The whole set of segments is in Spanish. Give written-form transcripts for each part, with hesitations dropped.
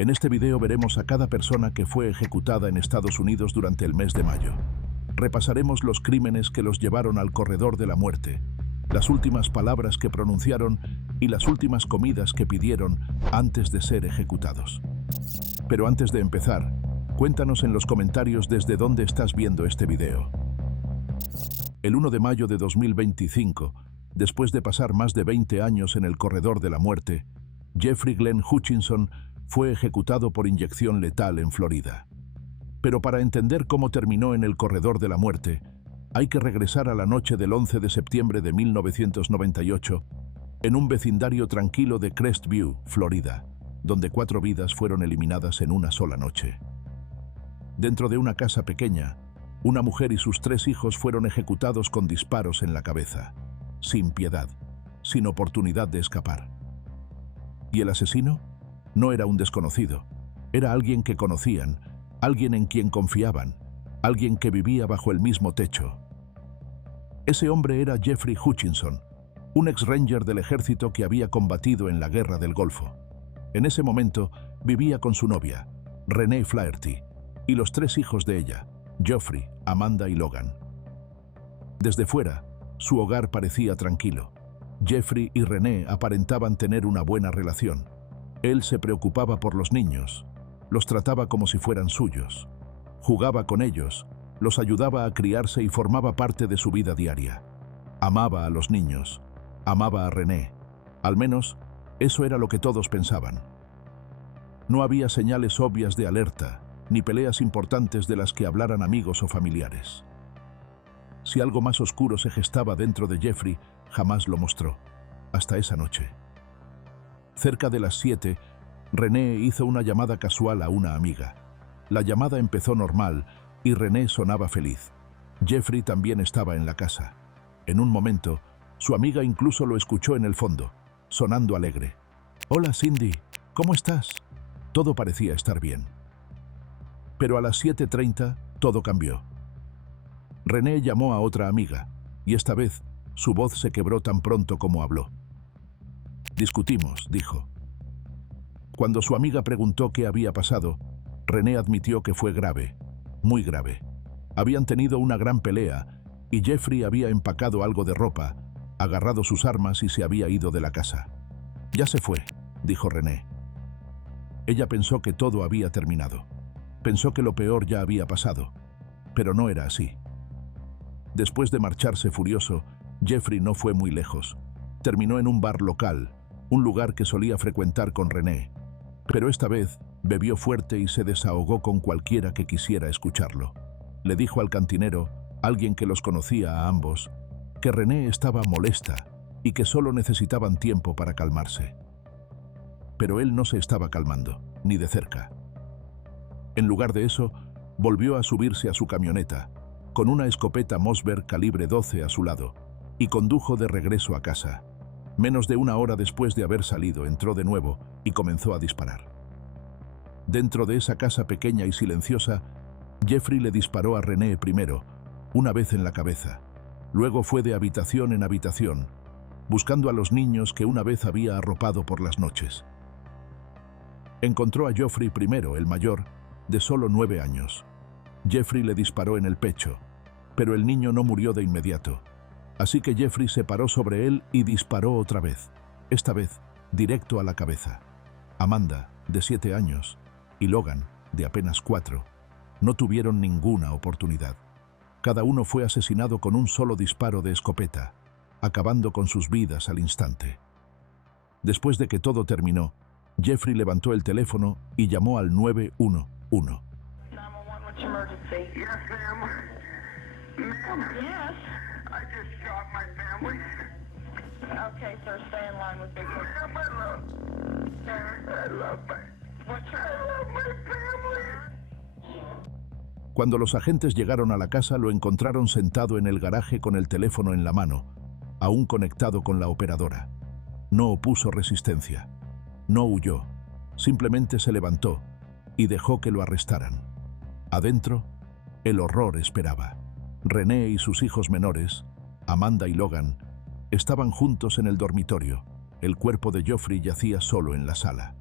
En este video veremos a cada persona que fue ejecutada en Estados Unidos durante el mes de mayo. Repasaremos los crímenes que los llevaron al corredor de la muerte, las últimas palabras que pronunciaron y las últimas comidas que pidieron antes de ser ejecutados. Pero antes de empezar, cuéntanos en los comentarios desde dónde estás viendo este video. El 1 de mayo de 2025, después de pasar más de 20 años en el corredor de la muerte, Jeffrey Glenn Hutchinson fue ejecutado por inyección letal en Florida. Pero para entender cómo terminó en el corredor de la muerte, hay que regresar a la noche del 11 de septiembre de 1998, en un vecindario tranquilo de Crestview, Florida, donde 4 vidas fueron eliminadas en una sola noche. Dentro de una casa pequeña, una mujer y sus 3 hijos fueron ejecutados con disparos en la cabeza, sin piedad, sin oportunidad de escapar. ¿Y el asesino? No era un desconocido, era alguien que conocían, alguien en quien confiaban, alguien que vivía bajo el mismo techo. Ese hombre era Jeffrey Hutchinson, un ex-ranger del ejército que había combatido en la Guerra del Golfo. En ese momento vivía con su novia, Renee Flaherty, y los 3 hijos de ella, Geoffrey, Amanda y Logan. Desde fuera, su hogar parecía tranquilo. Jeffrey y Renee aparentaban tener una buena relación. Él se preocupaba por los niños, los trataba como si fueran suyos. Jugaba con ellos, los ayudaba a criarse y formaba parte de su vida diaria. Amaba a los niños, amaba a Renee. Al menos, eso era lo que todos pensaban. No había señales obvias de alerta, ni peleas importantes de las que hablaran amigos o familiares. Si algo más oscuro se gestaba dentro de Jeffrey, jamás lo mostró, hasta esa noche. Cerca de las 7, Renee hizo una llamada casual a una amiga. La llamada empezó normal y Renee sonaba feliz. Jeffrey también estaba en la casa. En un momento, su amiga incluso lo escuchó en el fondo, sonando alegre. «Hola Cindy, ¿cómo estás?» Todo parecía estar bien. Pero a las 7:30, todo cambió. Renee llamó a otra amiga, y esta vez, su voz se quebró tan pronto como habló. «Discutimos», dijo. Cuando su amiga preguntó qué había pasado, Renee admitió que fue grave, muy grave. Habían tenido una gran pelea y Jeffrey había empacado algo de ropa, agarrado sus armas y se había ido de la casa. «Ya se fue», dijo Renee. Ella pensó que todo había terminado. Pensó que lo peor ya había pasado, pero no era así. Después de marcharse furioso, Jeffrey no fue muy lejos. Terminó en un bar local, un lugar que solía frecuentar con Renee. Pero esta vez bebió fuerte y se desahogó con cualquiera que quisiera escucharlo. Le dijo al cantinero, alguien que los conocía a ambos, que Renee estaba molesta y que solo necesitaban tiempo para calmarse. Pero él no se estaba calmando, ni de cerca. En lugar de eso, volvió a subirse a su camioneta, con una escopeta Mossberg calibre 12 a su lado, y condujo de regreso a casa. Menos de una hora después de haber salido, entró de nuevo y comenzó a disparar. Dentro de esa casa pequeña y silenciosa, Jeffrey le disparó a Renee primero, una vez en la cabeza. Luego fue de habitación en habitación, buscando a los niños que una vez había arropado por las noches. Encontró a Geoffrey primero, el mayor, de solo 9 años. Jeffrey le disparó en el pecho, pero el niño no murió de inmediato. Así que Jeffrey se paró sobre él y disparó otra vez, esta vez directo a la cabeza. Amanda, de 7 años, y Logan, de apenas 4, no tuvieron ninguna oportunidad. Cada uno fue asesinado con un solo disparo de escopeta, acabando con sus vidas al instante. Después de que todo terminó, Jeffrey levantó el teléfono y llamó al 911. 911, what's your emergency? Yes, ma'am. Ma'am, Yes. I just shot my family. Okay, sir, stay in line with me. Ma'am, I love my What's your... family. Cuando los agentes llegaron a la casa, lo encontraron sentado en el garaje con el teléfono en la mano, aún conectado con la operadora. No opuso resistencia. No huyó. Simplemente se levantó y dejó que lo arrestaran. Adentro, el horror esperaba. Renee y sus hijos menores, Amanda y Logan, estaban juntos en el dormitorio. El cuerpo de Geoffrey yacía solo en la sala.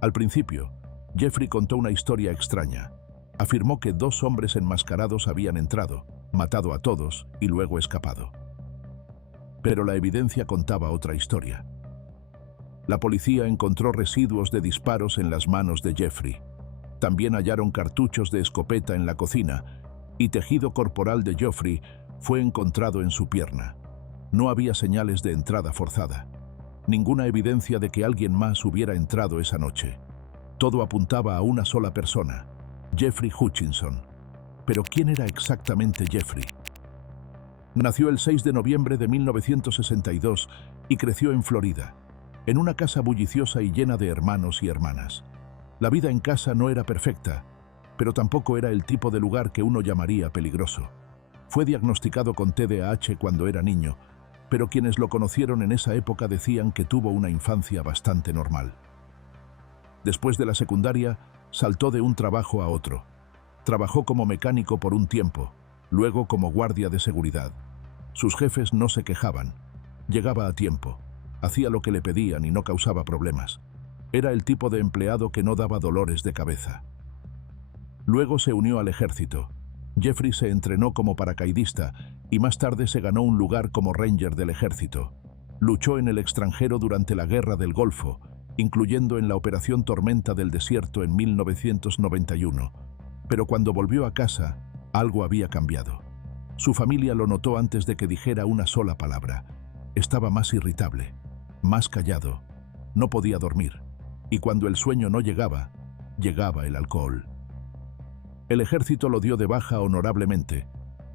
Al principio, Jeffrey contó una historia extraña. Afirmó que 2 hombres enmascarados habían entrado, matado a todos y luego escapado. Pero la evidencia contaba otra historia. La policía encontró residuos de disparos en las manos de Jeffrey. También hallaron cartuchos de escopeta en la cocina y tejido corporal de Jeffrey fue encontrado en su pierna. No había señales de entrada forzada. Ninguna evidencia de que alguien más hubiera entrado esa noche. Todo apuntaba a una sola persona, Jeffrey Hutchinson. Pero ¿quién era exactamente Jeffrey? Nació el 6 de noviembre de 1962 y creció en Florida, en una casa bulliciosa y llena de hermanos y hermanas. La vida en casa no era perfecta, pero tampoco era el tipo de lugar que uno llamaría peligroso. Fue diagnosticado con TDAH cuando era niño, pero quienes lo conocieron en esa época decían que tuvo una infancia bastante normal. Después de la secundaria, saltó de un trabajo a otro. Trabajó como mecánico por un tiempo, luego como guardia de seguridad. Sus jefes no se quejaban. Llegaba a tiempo, hacía lo que le pedían y no causaba problemas. Era el tipo de empleado que no daba dolores de cabeza. Luego se unió al ejército. Jeffrey se entrenó como paracaidista y más tarde se ganó un lugar como ranger del ejército. Luchó en el extranjero durante la Guerra del Golfo, incluyendo en la Operación Tormenta del Desierto en 1991. Pero cuando volvió a casa, algo había cambiado. Su familia lo notó antes de que dijera una sola palabra. Estaba más irritable, más callado, no podía dormir. Y cuando el sueño no llegaba, llegaba el alcohol. El ejército lo dio de baja honorablemente,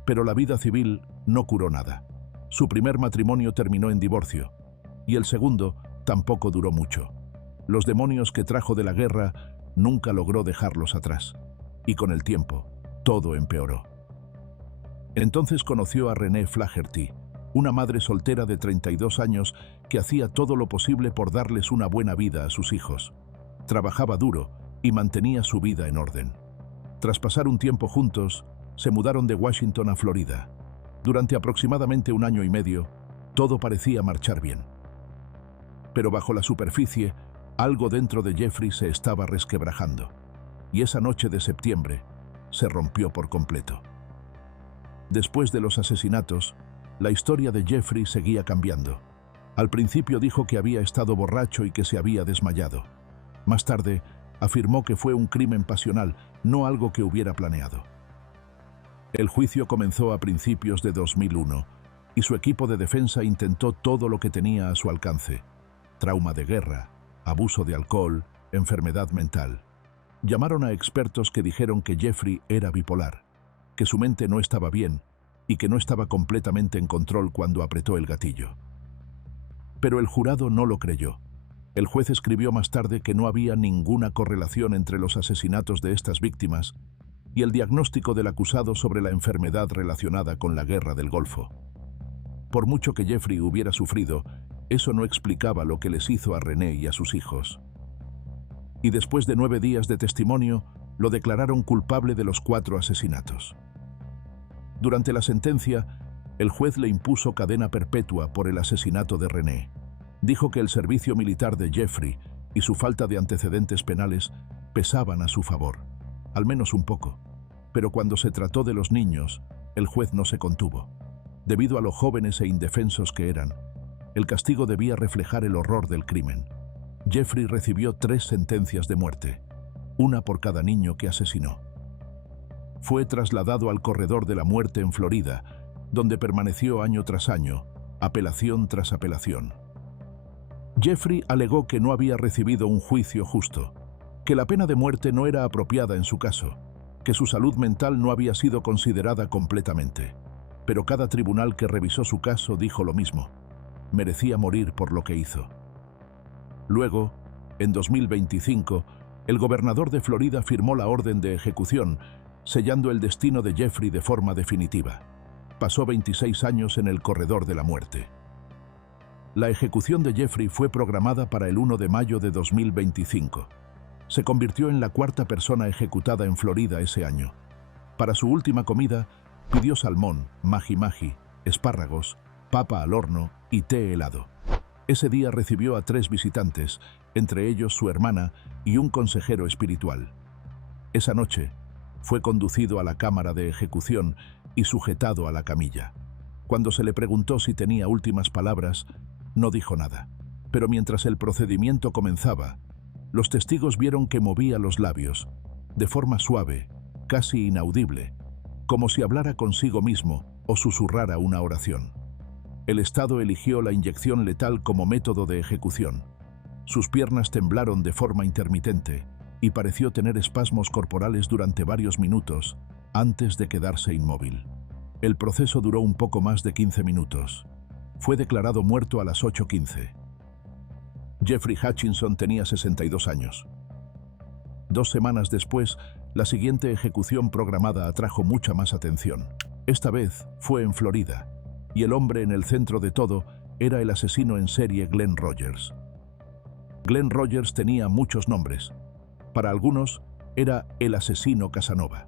pero la vida civil no curó nada. Su primer matrimonio terminó en divorcio, y el segundo tampoco duró mucho. Los demonios que trajo de la guerra nunca logró dejarlos atrás, y con el tiempo, todo empeoró. Entonces conoció a Renee Flaherty, una madre soltera de 32 años que hacía todo lo posible por darles una buena vida a sus hijos. Trabajaba duro y mantenía su vida en orden. Tras pasar un tiempo juntos, se mudaron de Washington a Florida. Durante aproximadamente 1 año y medio, todo parecía marchar bien. Pero bajo la superficie, algo dentro de Jeffrey se estaba resquebrajando, y esa noche de septiembre se rompió por completo. Después de los asesinatos, la historia de Jeffrey seguía cambiando. Al principio dijo que había estado borracho y que se había desmayado. Más tarde, afirmó que fue un crimen pasional, no algo que hubiera planeado. El juicio comenzó a principios de 2001 y su equipo de defensa intentó todo lo que tenía a su alcance: trauma de guerra, abuso de alcohol, enfermedad mental. Llamaron a expertos que dijeron que Jeffrey era bipolar, que su mente no estaba bien y que no estaba completamente en control cuando apretó el gatillo. Pero el jurado no lo creyó. El juez escribió más tarde que no había ninguna correlación entre los asesinatos de estas víctimas y el diagnóstico del acusado sobre la enfermedad relacionada con la Guerra del Golfo. Por mucho que Jeffrey hubiera sufrido, eso no explicaba lo que les hizo a Renee y a sus hijos. Y después de 9 días de testimonio, lo declararon culpable de los 4 asesinatos. Durante la sentencia, el juez le impuso cadena perpetua por el asesinato de Renee. Dijo que el servicio militar de Jeffrey y su falta de antecedentes penales pesaban a su favor, al menos un poco. Pero cuando se trató de los niños, el juez no se contuvo. Debido a lo jóvenes e indefensos que eran, el castigo debía reflejar el horror del crimen. Jeffrey recibió 3 sentencias de muerte, una por cada niño que asesinó. Fue trasladado al corredor de la muerte en Florida, donde permaneció año tras año, apelación tras apelación. Jeffrey alegó que no había recibido un juicio justo, que la pena de muerte no era apropiada en su caso, que su salud mental no había sido considerada completamente. Pero cada tribunal que revisó su caso dijo lo mismo: merecía morir por lo que hizo. Luego, en 2025, el gobernador de Florida firmó la orden de ejecución, sellando el destino de Jeffrey de forma definitiva. Pasó 26 años en el corredor de la muerte. La ejecución de Jeffrey fue programada para el 1 de mayo de 2025. Se convirtió en la 4ª persona ejecutada en Florida ese año. Para su última comida, pidió salmón, maji-maji, espárragos, papa al horno y té helado. Ese día recibió a 3 visitantes, entre ellos su hermana y un consejero espiritual. Esa noche, fue conducido a la cámara de ejecución y sujetado a la camilla. Cuando se le preguntó si tenía últimas palabras, no dijo nada. Pero mientras el procedimiento comenzaba, los testigos vieron que movía los labios, de forma suave, casi inaudible, como si hablara consigo mismo o susurrara una oración. El Estado eligió la inyección letal como método de ejecución. Sus piernas temblaron de forma intermitente y pareció tener espasmos corporales durante varios minutos antes de quedarse inmóvil. El proceso duró un poco más de 15 minutos. Fue declarado muerto a las 8:15. Jeffrey Hutchinson tenía 62 años. 2 semanas después, la siguiente ejecución programada atrajo mucha más atención. Esta vez fue en Florida, y el hombre en el centro de todo era el asesino en serie Glenn Rogers. Glenn Rogers tenía muchos nombres. Para algunos, era el asesino Casanova.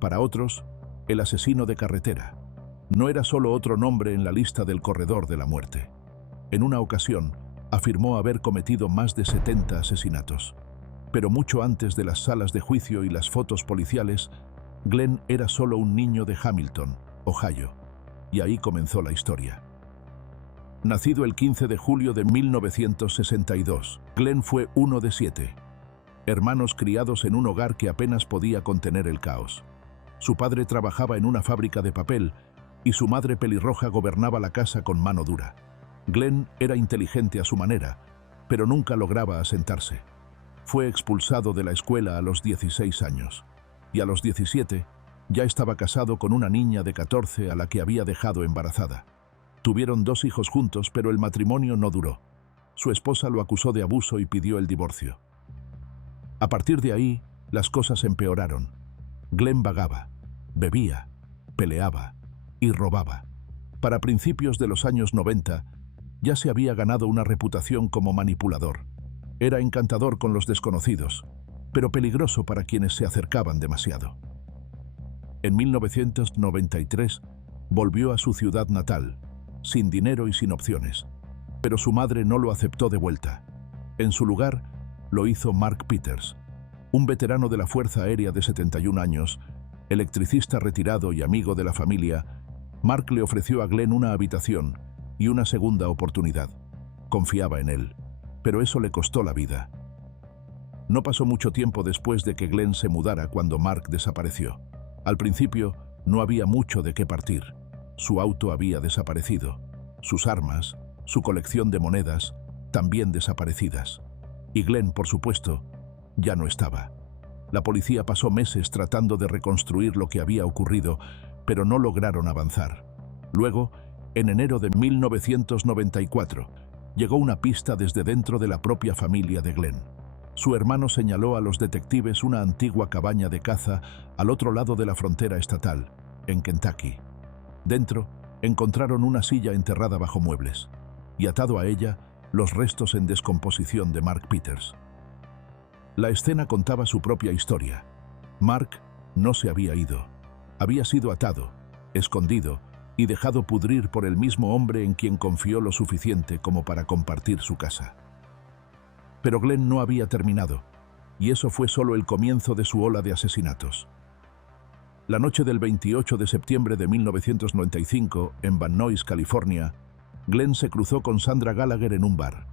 Para otros, el asesino de carretera. No era solo otro nombre en la lista del corredor de la muerte. En una ocasión, afirmó haber cometido más de 70 asesinatos. Pero mucho antes de las salas de juicio y las fotos policiales, Glenn era solo un niño de Hamilton, Ohio. Y ahí comenzó la historia. Nacido el 15 de julio de 1962, Glenn fue uno de 7 hermanos criados en un hogar que apenas podía contener el caos. Su padre trabajaba en una fábrica de papel y su madre pelirroja gobernaba la casa con mano dura. Glenn era inteligente a su manera, pero nunca lograba asentarse. Fue expulsado de la escuela a los 16 años y a los 17 ya estaba casado con una niña de 14 a la que había dejado embarazada. Tuvieron 2 hijos juntos, pero el matrimonio no duró. Su esposa lo acusó de abuso y pidió el divorcio. A partir de ahí, las cosas empeoraron. Glenn vagaba, bebía, peleaba y robaba. Para principios de los años 90, ya se había ganado una reputación como manipulador. Era encantador con los desconocidos, pero peligroso para quienes se acercaban demasiado. En 1993, volvió a su ciudad natal, sin dinero y sin opciones, pero su madre no lo aceptó de vuelta. En su lugar, lo hizo Mark Peters, un veterano de la Fuerza Aérea de 71 años, electricista retirado y amigo de la familia. Mark le ofreció a Glenn una habitación y una segunda oportunidad. Confiaba en él, pero eso le costó la vida. No pasó mucho tiempo después de que Glenn se mudara cuando Mark desapareció. Al principio, no había mucho de qué partir. Su auto había desaparecido, sus armas, su colección de monedas, también desaparecidas. Y Glenn, por supuesto, ya no estaba. La policía pasó meses tratando de reconstruir lo que había ocurrido, pero no lograron avanzar. Luego, en enero de 1994, llegó una pista desde dentro de la propia familia de Glenn. Su hermano señaló a los detectives una antigua cabaña de caza al otro lado de la frontera estatal, en Kentucky. Dentro, encontraron una silla enterrada bajo muebles, y atado a ella, los restos en descomposición de Mark Peters. La escena contaba su propia historia. Mark no se había ido. Había sido atado, escondido y dejado pudrir por el mismo hombre en quien confió lo suficiente como para compartir su casa. Pero Glenn no había terminado, y eso fue solo el comienzo de su ola de asesinatos. La noche del 28 de septiembre de 1995, en Van Nuys, California, Glenn se cruzó con Sandra Gallagher en un bar.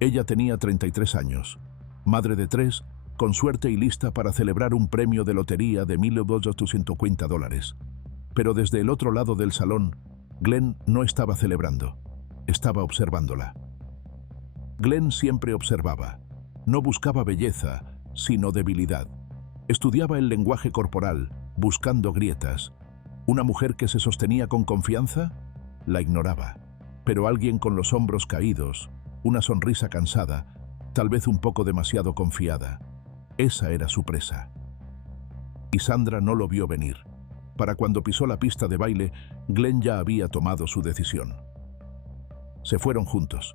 Ella tenía 33 años, madre de 3, con suerte y lista para celebrar un premio de lotería de $1,250. Pero desde el otro lado del salón, Glenn no estaba celebrando, estaba observándola. Glenn siempre observaba, no buscaba belleza, sino debilidad. Estudiaba el lenguaje corporal, buscando grietas. Una mujer que se sostenía con confianza, la ignoraba. Pero alguien con los hombros caídos, una sonrisa cansada, tal vez un poco demasiado confiada. Esa era su presa. Y Sandra no lo vio venir. Para cuando pisó la pista de baile, Glenn ya había tomado su decisión. Se fueron juntos,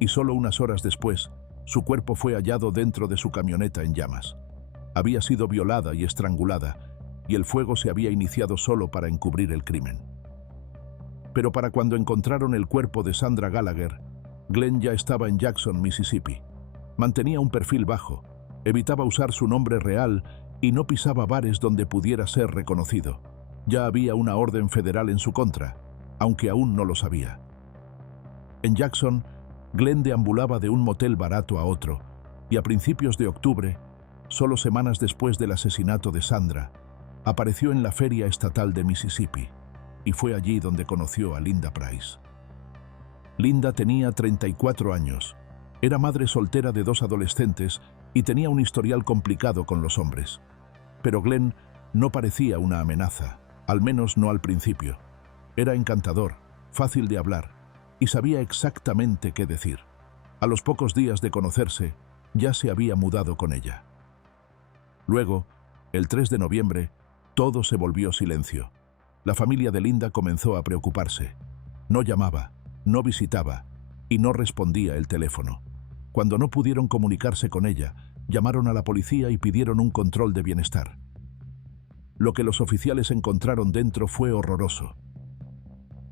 y solo unas horas después, su cuerpo fue hallado dentro de su camioneta en llamas. Había sido violada y estrangulada, y el fuego se había iniciado solo para encubrir el crimen. Pero para cuando encontraron el cuerpo de Sandra Gallagher, Glenn ya estaba en Jackson, Mississippi. Mantenía un perfil bajo, evitaba usar su nombre real y no pisaba bares donde pudiera ser reconocido. Ya había una orden federal en su contra, aunque aún no lo sabía. En Jackson, Glenn deambulaba de un motel barato a otro, y a principios de octubre, solo semanas después del asesinato de Sandra, apareció en la Feria Estatal de Mississippi, y fue allí donde conoció a Linda Price. Linda tenía 34 años, era madre soltera de 2 adolescentes y tenía un historial complicado con los hombres. Pero Glenn no parecía una amenaza, al menos no al principio. Era encantador, fácil de hablar, y sabía exactamente qué decir. A los pocos días de conocerse, ya se había mudado con ella. Luego, el 3 de noviembre, todo se volvió silencio. La familia de Linda comenzó a preocuparse. No llamaba, no visitaba y no respondía el teléfono. Cuando no pudieron comunicarse con ella, llamaron a la policía y pidieron un control de bienestar. Lo que los oficiales encontraron dentro fue horroroso.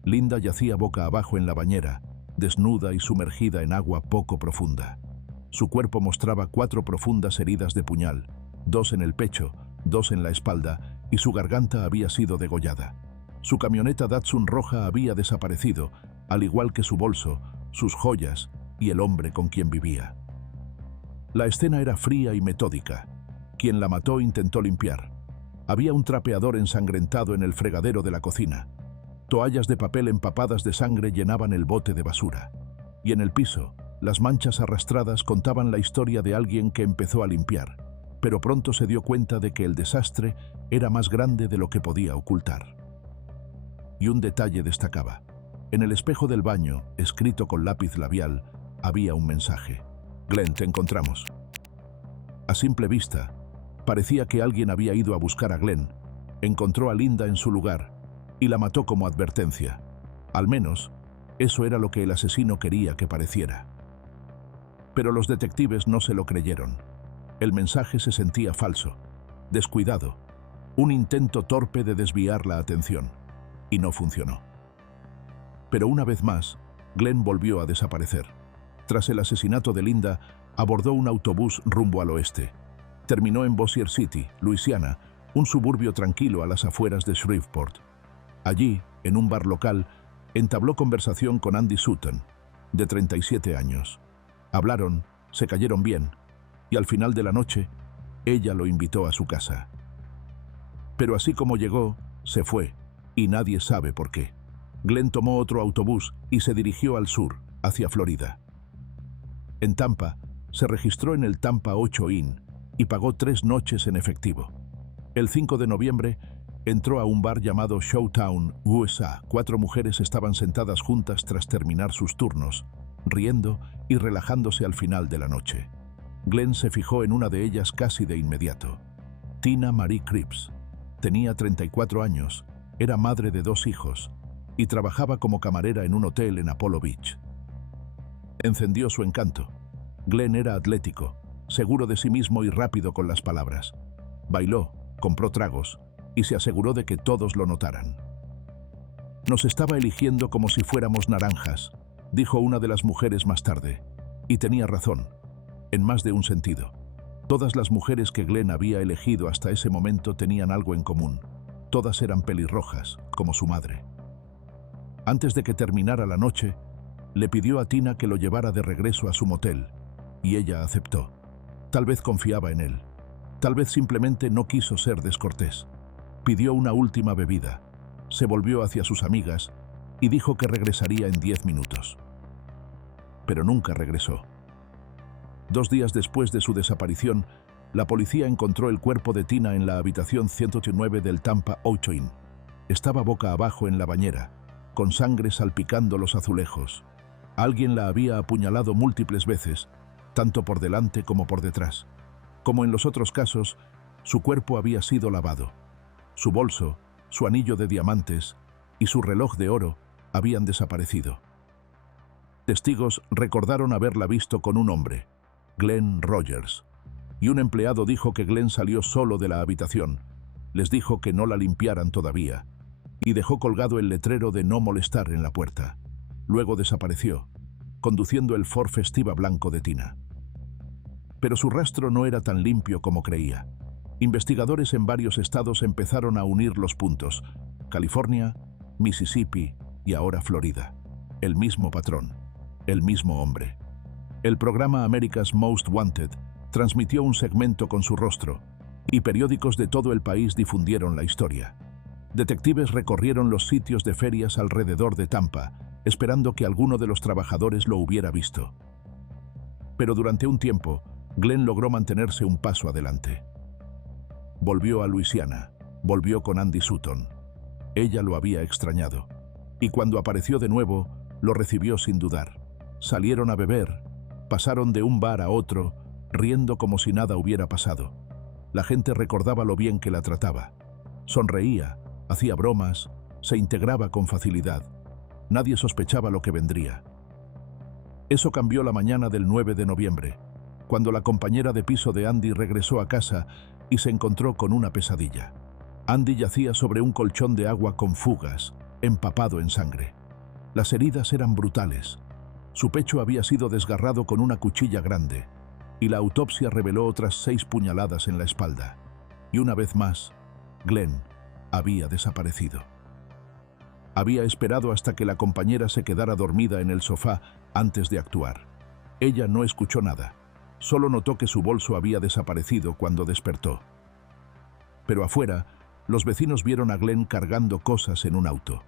Linda yacía boca abajo en la bañera, desnuda y sumergida en agua poco profunda. Su cuerpo mostraba 4 profundas heridas de puñal, 2 en el pecho, 2 en la espalda, y su garganta había sido degollada. Su camioneta Datsun roja había desaparecido, al igual que su bolso, sus joyas y el hombre con quien vivía. La escena era fría y metódica. Quien la mató intentó limpiar. Había un trapeador ensangrentado en el fregadero de la cocina. Toallas de papel empapadas de sangre llenaban el bote de basura. Y en el piso, las manchas arrastradas contaban la historia de alguien que empezó a limpiar, pero pronto se dio cuenta de que el desastre era más grande de lo que podía ocultar. Y un detalle destacaba. En el espejo del baño, escrito con lápiz labial, había un mensaje. «Glenn, te encontramos». A simple vista, parecía que alguien había ido a buscar a Glenn, encontró a Linda en su lugar y la mató como advertencia. Al menos, eso era lo que el asesino quería que pareciera. Pero los detectives no se lo creyeron. El mensaje se sentía falso, descuidado, un intento torpe de desviar la atención, y no funcionó. Pero una vez más, Glenn volvió a desaparecer. Tras el asesinato de Linda, abordó un autobús rumbo al oeste. Terminó en Bossier City, Luisiana, un suburbio tranquilo a las afueras de Shreveport. Allí, en un bar local, entabló conversación con Andy Sutton, de 37 años. Hablaron, se cayeron bien, y al final de la noche, ella lo invitó a su casa. Pero así como llegó, se fue, y nadie sabe por qué. Glenn tomó otro autobús y se dirigió al sur, hacia Florida. En Tampa, se registró en el Tampa 8 Inn y pagó 3 noches en efectivo. El 5 de noviembre, entró a un bar llamado Showtown, USA. 4 mujeres estaban sentadas juntas tras terminar sus turnos, riendo y relajándose al final de la noche. Glenn se fijó en una de ellas casi de inmediato. Tina Marie Cripps. Tenía 34 años, era madre de 2 hijos y trabajaba como camarera en un hotel en Apollo Beach. Encendió su encanto. Glenn era atlético, seguro de sí mismo y rápido con las palabras. Bailó, compró tragos y se aseguró de que todos lo notaran. «Nos estaba eligiendo como si fuéramos naranjas», dijo una de las mujeres más tarde. Y tenía razón, en más de un sentido. Todas las mujeres que Glenn había elegido hasta ese momento tenían algo en común. Todas eran pelirrojas, como su madre. Antes de que terminara la noche, le pidió a Tina que lo llevara de regreso a su motel, y ella aceptó. Tal vez confiaba en él. Tal vez simplemente no quiso ser descortés. Pidió una última bebida, se volvió hacia sus amigas y dijo que regresaría en 10 minutos. Pero nunca regresó. 2 días después de su desaparición, la policía encontró el cuerpo de Tina en la habitación 109 del Tampa 8 Inn. Estaba boca abajo en la bañera, con sangre salpicando los azulejos. Alguien la había apuñalado múltiples veces, tanto por delante como por detrás. Como en los otros casos, su cuerpo había sido lavado. Su bolso, su anillo de diamantes y su reloj de oro habían desaparecido. Testigos recordaron haberla visto con un hombre, Glenn Rogers, y un empleado dijo que Glenn salió solo de la habitación, les dijo que no la limpiaran todavía, y dejó colgado el letrero de no molestar en la puerta. Luego desapareció, conduciendo el Ford Festiva blanco de Tina. Pero su rastro no era tan limpio como creía. Investigadores en varios estados empezaron a unir los puntos: California, Mississippi y ahora Florida. El mismo patrón, el mismo hombre. El programa America's Most Wanted transmitió un segmento con su rostro, y periódicos de todo el país difundieron la historia. Detectives recorrieron los sitios de ferias alrededor de Tampa, esperando que alguno de los trabajadores lo hubiera visto. Pero durante un tiempo, Glenn logró mantenerse un paso adelante. Volvió a Luisiana, volvió con Andy Sutton. Ella lo había extrañado, y cuando apareció de nuevo, lo recibió sin dudar. Salieron a beber, pasaron de un bar a otro, riendo como si nada hubiera pasado. La gente recordaba lo bien que la trataba. Sonreía, hacía bromas, se integraba con facilidad. Nadie sospechaba lo que vendría. Eso cambió la mañana del 9 de noviembre, cuando la compañera de piso de Andy regresó a casa y se encontró con una pesadilla. Andy yacía sobre un colchón de agua con fugas, empapado en sangre. Las heridas eran brutales. Su pecho había sido desgarrado con una cuchilla grande, y la autopsia reveló otras 6 puñaladas en la espalda. Y una vez más, Glenn había desaparecido. Había esperado hasta que la compañera se quedara dormida en el sofá antes de actuar. Ella no escuchó nada, solo notó que su bolso había desaparecido cuando despertó. Pero afuera, los vecinos vieron a Glenn cargando cosas en un auto,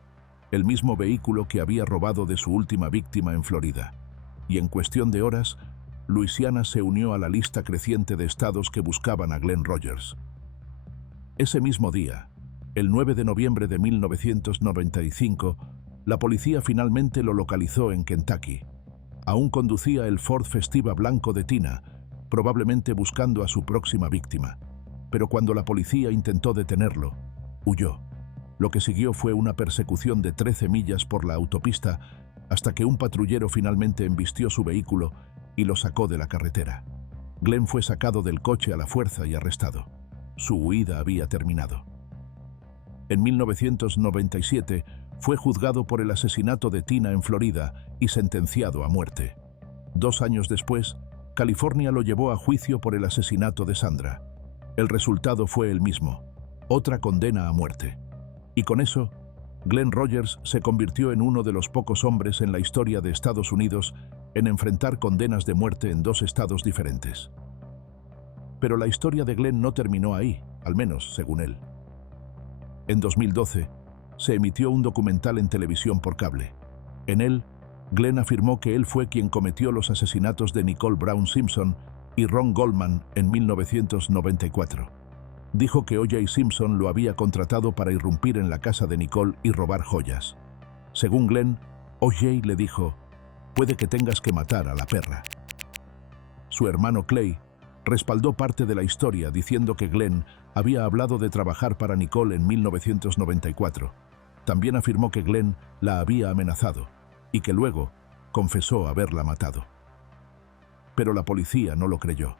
el mismo vehículo que había robado de su última víctima en Florida. Y en cuestión de horas, Luisiana se unió a la lista creciente de estados que buscaban a Glenn Rogers. Ese mismo día, el 9 de noviembre de 1995, la policía finalmente lo localizó en Kentucky. Aún conducía el Ford Festiva blanco de Tina, probablemente buscando a su próxima víctima. Pero cuando la policía intentó detenerlo, huyó. Lo que siguió fue una persecución de 13 millas por la autopista hasta que un patrullero finalmente embistió su vehículo y lo sacó de la carretera. Glenn fue sacado del coche a la fuerza y arrestado. Su huida había terminado. En 1997 fue juzgado por el asesinato de Tina en Florida y sentenciado a muerte. 2 años después, California lo llevó a juicio por el asesinato de Sandra. El resultado fue el mismo: otra condena a muerte. Y con eso, Glenn Rogers se convirtió en uno de los pocos hombres en la historia de Estados Unidos en enfrentar condenas de muerte en 2 estados diferentes. Pero la historia de Glenn no terminó ahí, al menos según él. En 2012, se emitió un documental en televisión por cable. En él, Glenn afirmó que él fue quien cometió los asesinatos de Nicole Brown Simpson y Ron Goldman en 1994. Dijo que O.J. Simpson lo había contratado para irrumpir en la casa de Nicole y robar joyas. Según Glenn, O.J. le dijo: «Puede que tengas que matar a la perra». Su hermano Clay respaldó parte de la historia diciendo que Glenn había hablado de trabajar para Nicole en 1994. También afirmó que Glenn la había amenazado y que luego confesó haberla matado. Pero la policía no lo creyó.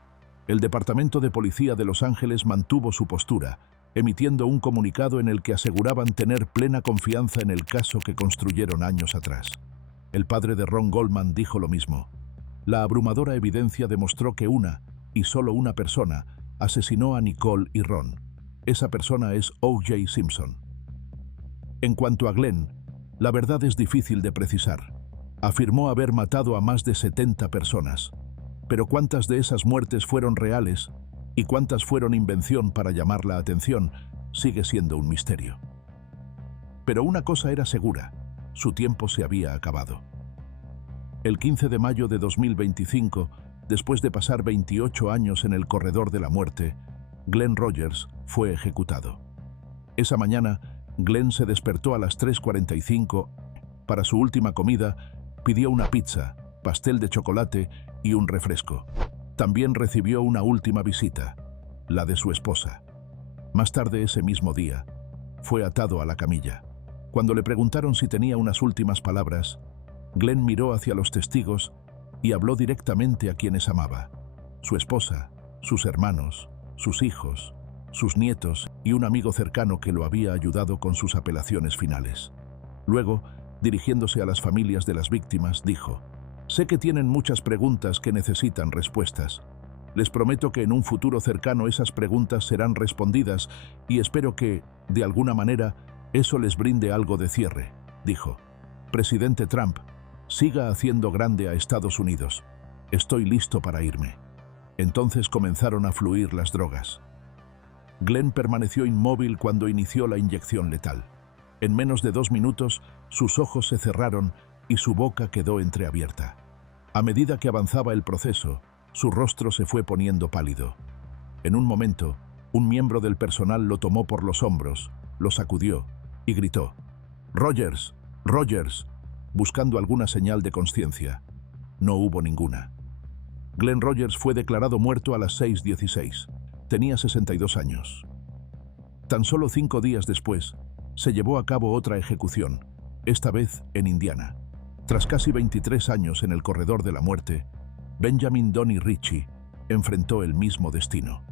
El Departamento de Policía de Los Ángeles mantuvo su postura, emitiendo un comunicado en el que aseguraban tener plena confianza en el caso que construyeron años atrás. El padre de Ron Goldman dijo lo mismo: «La abrumadora evidencia demostró que una, y solo una persona, asesinó a Nicole y Ron. Esa persona es O.J. Simpson». En cuanto a Glenn, la verdad es difícil de precisar. Afirmó haber matado a más de 70 personas. Pero ¿cuántas de esas muertes fueron reales y cuántas fueron invención para llamar la atención? Sigue siendo un misterio. Pero una cosa era segura: su tiempo se había acabado. El 15 de mayo de 2025, después de pasar 28 años en el corredor de la muerte, Glenn Rogers fue ejecutado. Esa mañana, Glenn se despertó a las 3:45. Para su última comida, pidió una pizza, pastel de chocolate y un refresco. También recibió una última visita, la de su esposa. Más tarde ese mismo día, fue atado a la camilla. Cuando le preguntaron si tenía unas últimas palabras, Glenn miró hacia los testigos y habló directamente a quienes amaba: su esposa, sus hermanos, sus hijos, sus nietos y un amigo cercano que lo había ayudado con sus apelaciones finales. Luego, dirigiéndose a las familias de las víctimas, dijo: Sé que tienen muchas preguntas que necesitan respuestas. Les prometo que en un futuro cercano esas preguntas serán respondidas y espero que, de alguna manera, eso les brinde algo de cierre, dijo. Presidente Trump, siga haciendo grande a Estados Unidos. Estoy listo para irme. Entonces comenzaron a fluir las drogas. Glenn permaneció inmóvil cuando inició la inyección letal. En menos de 2 minutos, sus ojos se cerraron y su boca quedó entreabierta. A medida que avanzaba el proceso, su rostro se fue poniendo pálido. En un momento, un miembro del personal lo tomó por los hombros, lo sacudió y gritó: «Rogers, Rogers», buscando alguna señal de consciencia. No hubo ninguna. Glenn Rogers fue declarado muerto a las 6:16. Tenía 62 años. Tan solo 5 días después, se llevó a cabo otra ejecución, esta vez en Indiana. Tras casi 23 años en el corredor de la muerte, Benjamin Donnie Ritchie enfrentó el mismo destino.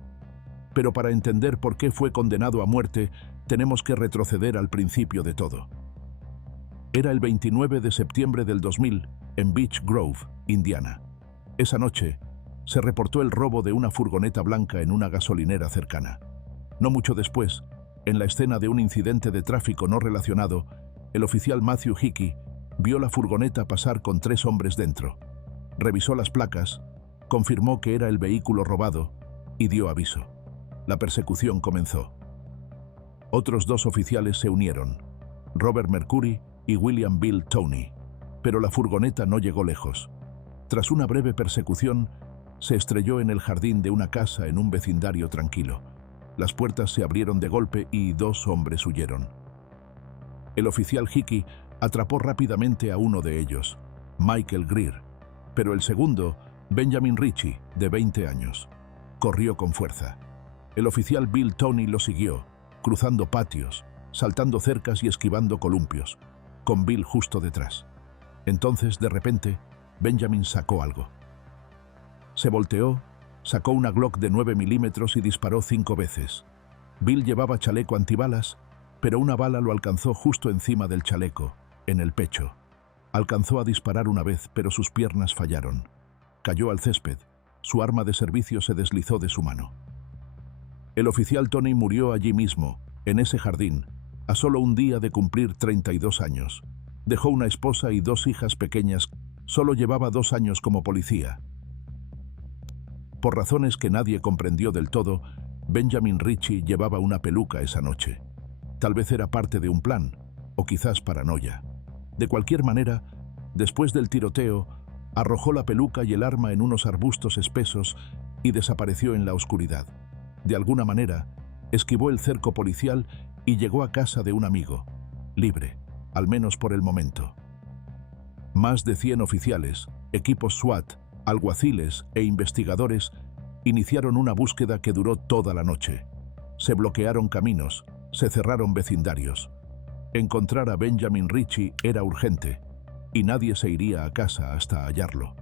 Pero para entender por qué fue condenado a muerte, tenemos que retroceder al principio de todo. Era el 29 de septiembre del 2000, en Beech Grove, Indiana. Esa noche, se reportó el robo de una furgoneta blanca en una gasolinera cercana. No mucho después, en la escena de un incidente de tráfico no relacionado, el oficial Matthew Hickey vio la furgoneta pasar con 3 hombres dentro. Revisó las placas, confirmó que era el vehículo robado y dio aviso. La persecución comenzó. Otros 2 oficiales se unieron, Robert Mercury y William Bill Toney, pero la furgoneta no llegó lejos. Tras una breve persecución, se estrelló en el jardín de una casa en un vecindario tranquilo. Las puertas se abrieron de golpe y 2 hombres huyeron. El oficial Hickey atrapó rápidamente a uno de ellos, Michael Greer, pero el segundo, Benjamin Ritchie, de 20 años, corrió con fuerza. El oficial Bill Toney lo siguió, cruzando patios, saltando cercas y esquivando columpios, con Bill justo detrás. Entonces, de repente, Benjamin sacó algo. Se volteó, sacó una Glock de 9 milímetros y disparó 5 veces. Bill llevaba chaleco antibalas, pero una bala lo alcanzó justo encima del chaleco, en el pecho. Alcanzó a disparar una vez, pero sus piernas fallaron. Cayó al césped. Su arma de servicio se deslizó de su mano. El oficial Toney murió allí mismo, en ese jardín, a solo un día de cumplir 32 años. Dejó una esposa y 2 hijas pequeñas. Solo llevaba 2 años como policía. Por razones que nadie comprendió del todo, Benjamin Ritchie llevaba una peluca esa noche. Tal vez era parte de un plan, o quizás paranoia. De cualquier manera, después del tiroteo, arrojó la peluca y el arma en unos arbustos espesos y desapareció en la oscuridad. De alguna manera, esquivó el cerco policial y llegó a casa de un amigo, libre, al menos por el momento. Más de 100 oficiales, equipos SWAT, alguaciles e investigadores iniciaron una búsqueda que duró toda la noche. Se bloquearon caminos, se cerraron vecindarios. Encontrar a Benjamin Ritchie era urgente, y nadie se iría a casa hasta hallarlo.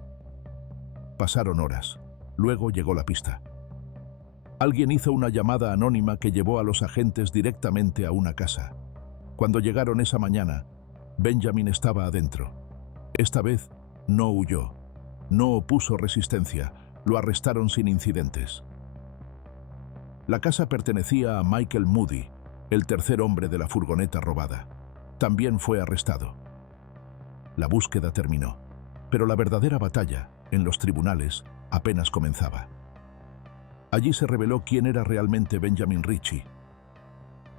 Pasaron horas. Luego llegó la pista. Alguien hizo una llamada anónima que llevó a los agentes directamente a una casa. Cuando llegaron esa mañana, Benjamin estaba adentro. Esta vez no huyó, no opuso resistencia, lo arrestaron sin incidentes. La casa pertenecía a Michael Moody, el tercer hombre de la furgoneta robada. También fue arrestado. La búsqueda terminó, pero la verdadera batalla, en los tribunales, apenas comenzaba. Allí se reveló quién era realmente Benjamin Ritchie.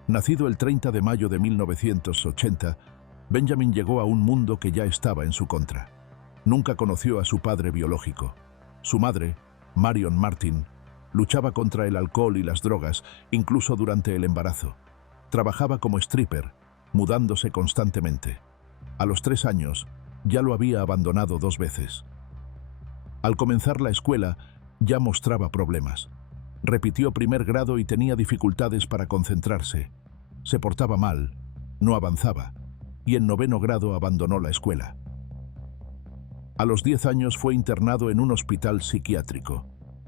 Nacido el 30 de mayo de 1980, Benjamin llegó a un mundo que ya estaba en su contra. Nunca conoció a su padre biológico. Su madre, Marion Martin, luchaba contra el alcohol y las drogas, incluso durante el embarazo. Trabajaba como stripper, mudándose constantemente. A los 3 años, ya lo había abandonado 2 veces. Al comenzar la escuela, ya mostraba problemas. Repitió primer grado y tenía dificultades para concentrarse. Se portaba mal, no avanzaba, y en 9º grado abandonó la escuela. A los 10 años fue internado en un hospital psiquiátrico.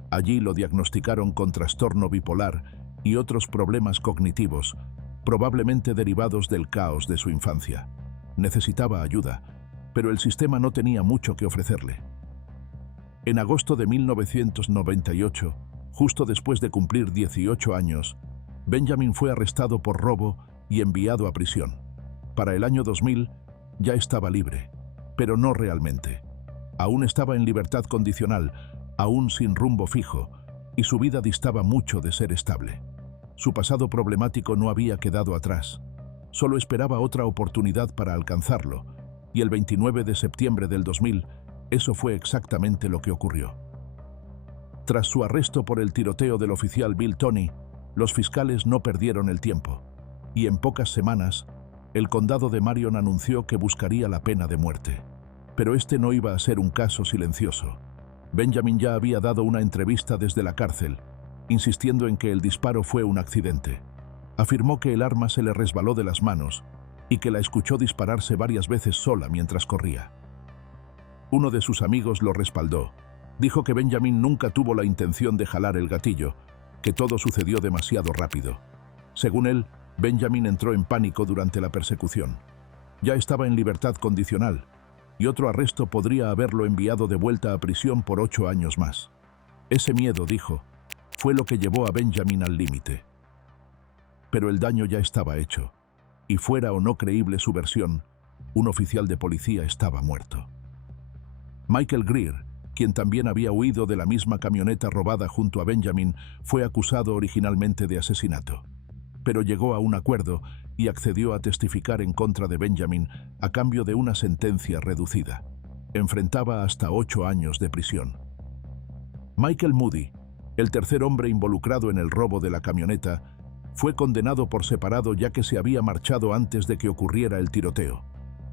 Allí lo diagnosticaron con trastorno bipolar y otros problemas cognitivos, probablemente derivados del caos de su infancia. Necesitaba ayuda, pero el sistema no tenía mucho que ofrecerle. En agosto de 1998, justo después de cumplir 18 años, Benjamin fue arrestado por robo y enviado a prisión. Para el año 2000 ya estaba libre, pero no realmente. Aún estaba en libertad condicional, aún sin rumbo fijo, y su vida distaba mucho de ser estable. Su pasado problemático no había quedado atrás. Solo esperaba otra oportunidad para alcanzarlo, y el 29 de septiembre del 2000, eso fue exactamente lo que ocurrió. Tras su arresto por el tiroteo del oficial Bill Toney, los fiscales no perdieron el tiempo, y en pocas semanas, el condado de Marion anunció que buscaría la pena de muerte. Pero este no iba a ser un caso silencioso. Benjamin ya había dado una entrevista desde la cárcel, insistiendo en que el disparo fue un accidente. Afirmó que el arma se le resbaló de las manos y que la escuchó dispararse varias veces sola mientras corría. Uno de sus amigos lo respaldó. Dijo que Benjamin nunca tuvo la intención de jalar el gatillo, que todo sucedió demasiado rápido. Según él, Benjamin entró en pánico durante la persecución. Ya estaba en libertad condicional, y otro arresto podría haberlo enviado de vuelta a prisión por 8 años más. Ese miedo, dijo, fue lo que llevó a Benjamin al límite. Pero el daño ya estaba hecho, y fuera o no creíble su versión, un oficial de policía estaba muerto. Michael Greer, quien también había huido de la misma camioneta robada junto a Benjamin, fue acusado originalmente de asesinato, pero llegó a un acuerdo y accedió a testificar en contra de Benjamin a cambio de una sentencia reducida. Enfrentaba hasta 8 años de prisión. Michael Moody, el tercer hombre involucrado en el robo de la camioneta, fue condenado por separado ya que se había marchado antes de que ocurriera el tiroteo.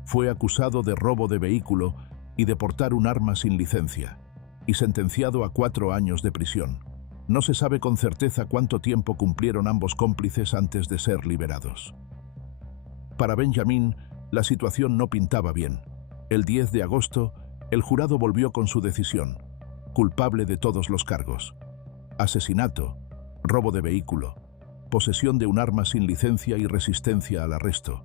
Fue acusado de robo de vehículo y de portar un arma sin licencia, y sentenciado a 4 años de prisión. No se sabe con certeza cuánto tiempo cumplieron ambos cómplices antes de ser liberados. Para Benjamin, la situación no pintaba bien. El 10 de agosto, el jurado volvió con su decisión, culpable de todos los cargos: asesinato, robo de vehículo, posesión de un arma sin licencia y resistencia al arresto.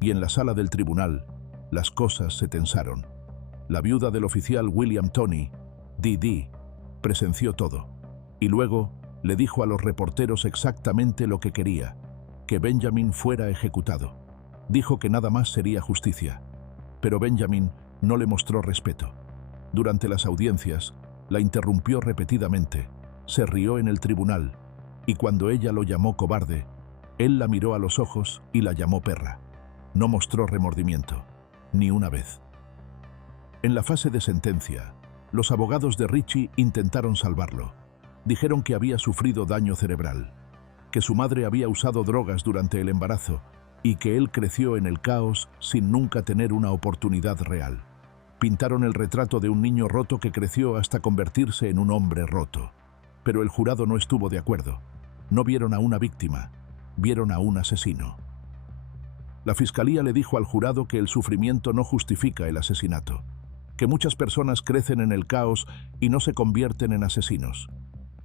Y en la sala del tribunal, las cosas se tensaron. La viuda del oficial William Toney, D.D., presenció todo. Y luego le dijo a los reporteros exactamente lo que quería: que Benjamin fuera ejecutado. Dijo que nada más sería justicia. Pero Benjamin no le mostró respeto. Durante las audiencias, la interrumpió repetidamente, se rió en el tribunal, y cuando ella lo llamó cobarde, él la miró a los ojos y la llamó perra. No mostró remordimiento, ni una vez. En la fase de sentencia, los abogados de Richie intentaron salvarlo. Dijeron que había sufrido daño cerebral, que su madre había usado drogas durante el embarazo y que él creció en el caos sin nunca tener una oportunidad real. Pintaron el retrato de un niño roto que creció hasta convertirse en un hombre roto. Pero el jurado no estuvo de acuerdo. No vieron a una víctima, vieron a un asesino. La fiscalía le dijo al jurado que el sufrimiento no justifica el asesinato, que muchas personas crecen en el caos y no se convierten en asesinos,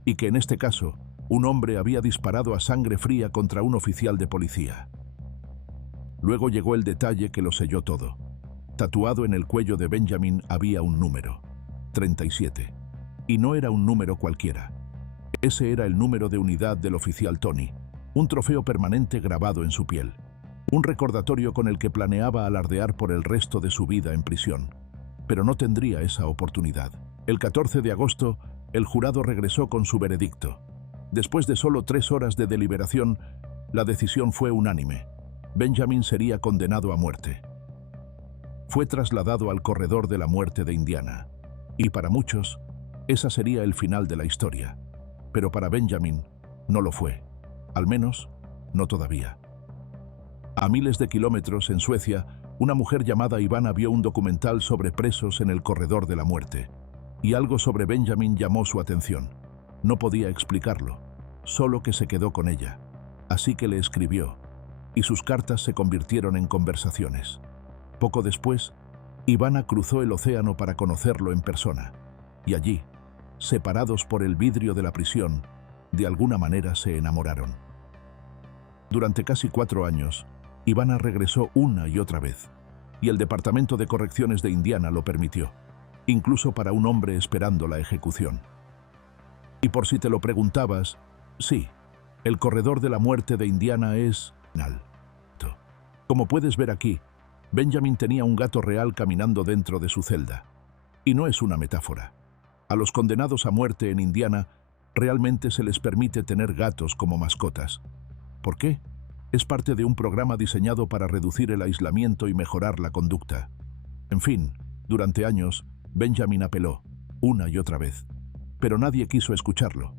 y que en este caso, un hombre había disparado a sangre fría contra un oficial de policía. Luego llegó el detalle que lo selló todo. Tatuado en el cuello de Benjamin había un número, 37. Y no era un número cualquiera. Ese era el número de unidad del oficial Toney, un trofeo permanente grabado en su piel. Un recordatorio con el que planeaba alardear por el resto de su vida en prisión. Pero no tendría esa oportunidad. El 14 de agosto, el jurado regresó con su veredicto. Después de solo 3 horas de deliberación, la decisión fue unánime. Benjamin sería condenado a muerte. Fue trasladado al corredor de la muerte de Indiana. Y para muchos, esa sería el final de la historia. Pero para Benjamin, no lo fue. Al menos, no todavía. A miles de kilómetros, en Suecia, una mujer llamada Ivana vio un documental sobre presos en el corredor de la muerte. Y algo sobre Benjamin llamó su atención. No podía explicarlo, solo que se quedó con ella. Así que le escribió, y sus cartas se convirtieron en conversaciones. Poco después, Ivana cruzó el océano para conocerlo en persona. Y allí, separados por el vidrio de la prisión, de alguna manera se enamoraron. Durante casi 4 años, Ivana regresó una y otra vez. y el Departamento de Correcciones de Indiana lo permitió, incluso para un hombre esperando la ejecución. Y por si te lo preguntabas, sí, el corredor de la muerte de Indiana es alto. Como puedes ver aquí, Benjamin tenía un gato real caminando dentro de su celda. Y no es una metáfora. A los condenados a muerte en Indiana realmente se les permite tener gatos como mascotas. ¿Por qué? Es parte de un programa diseñado para reducir el aislamiento y mejorar la conducta. En fin, durante años, Benjamin apeló, una y otra vez. Pero nadie quiso escucharlo.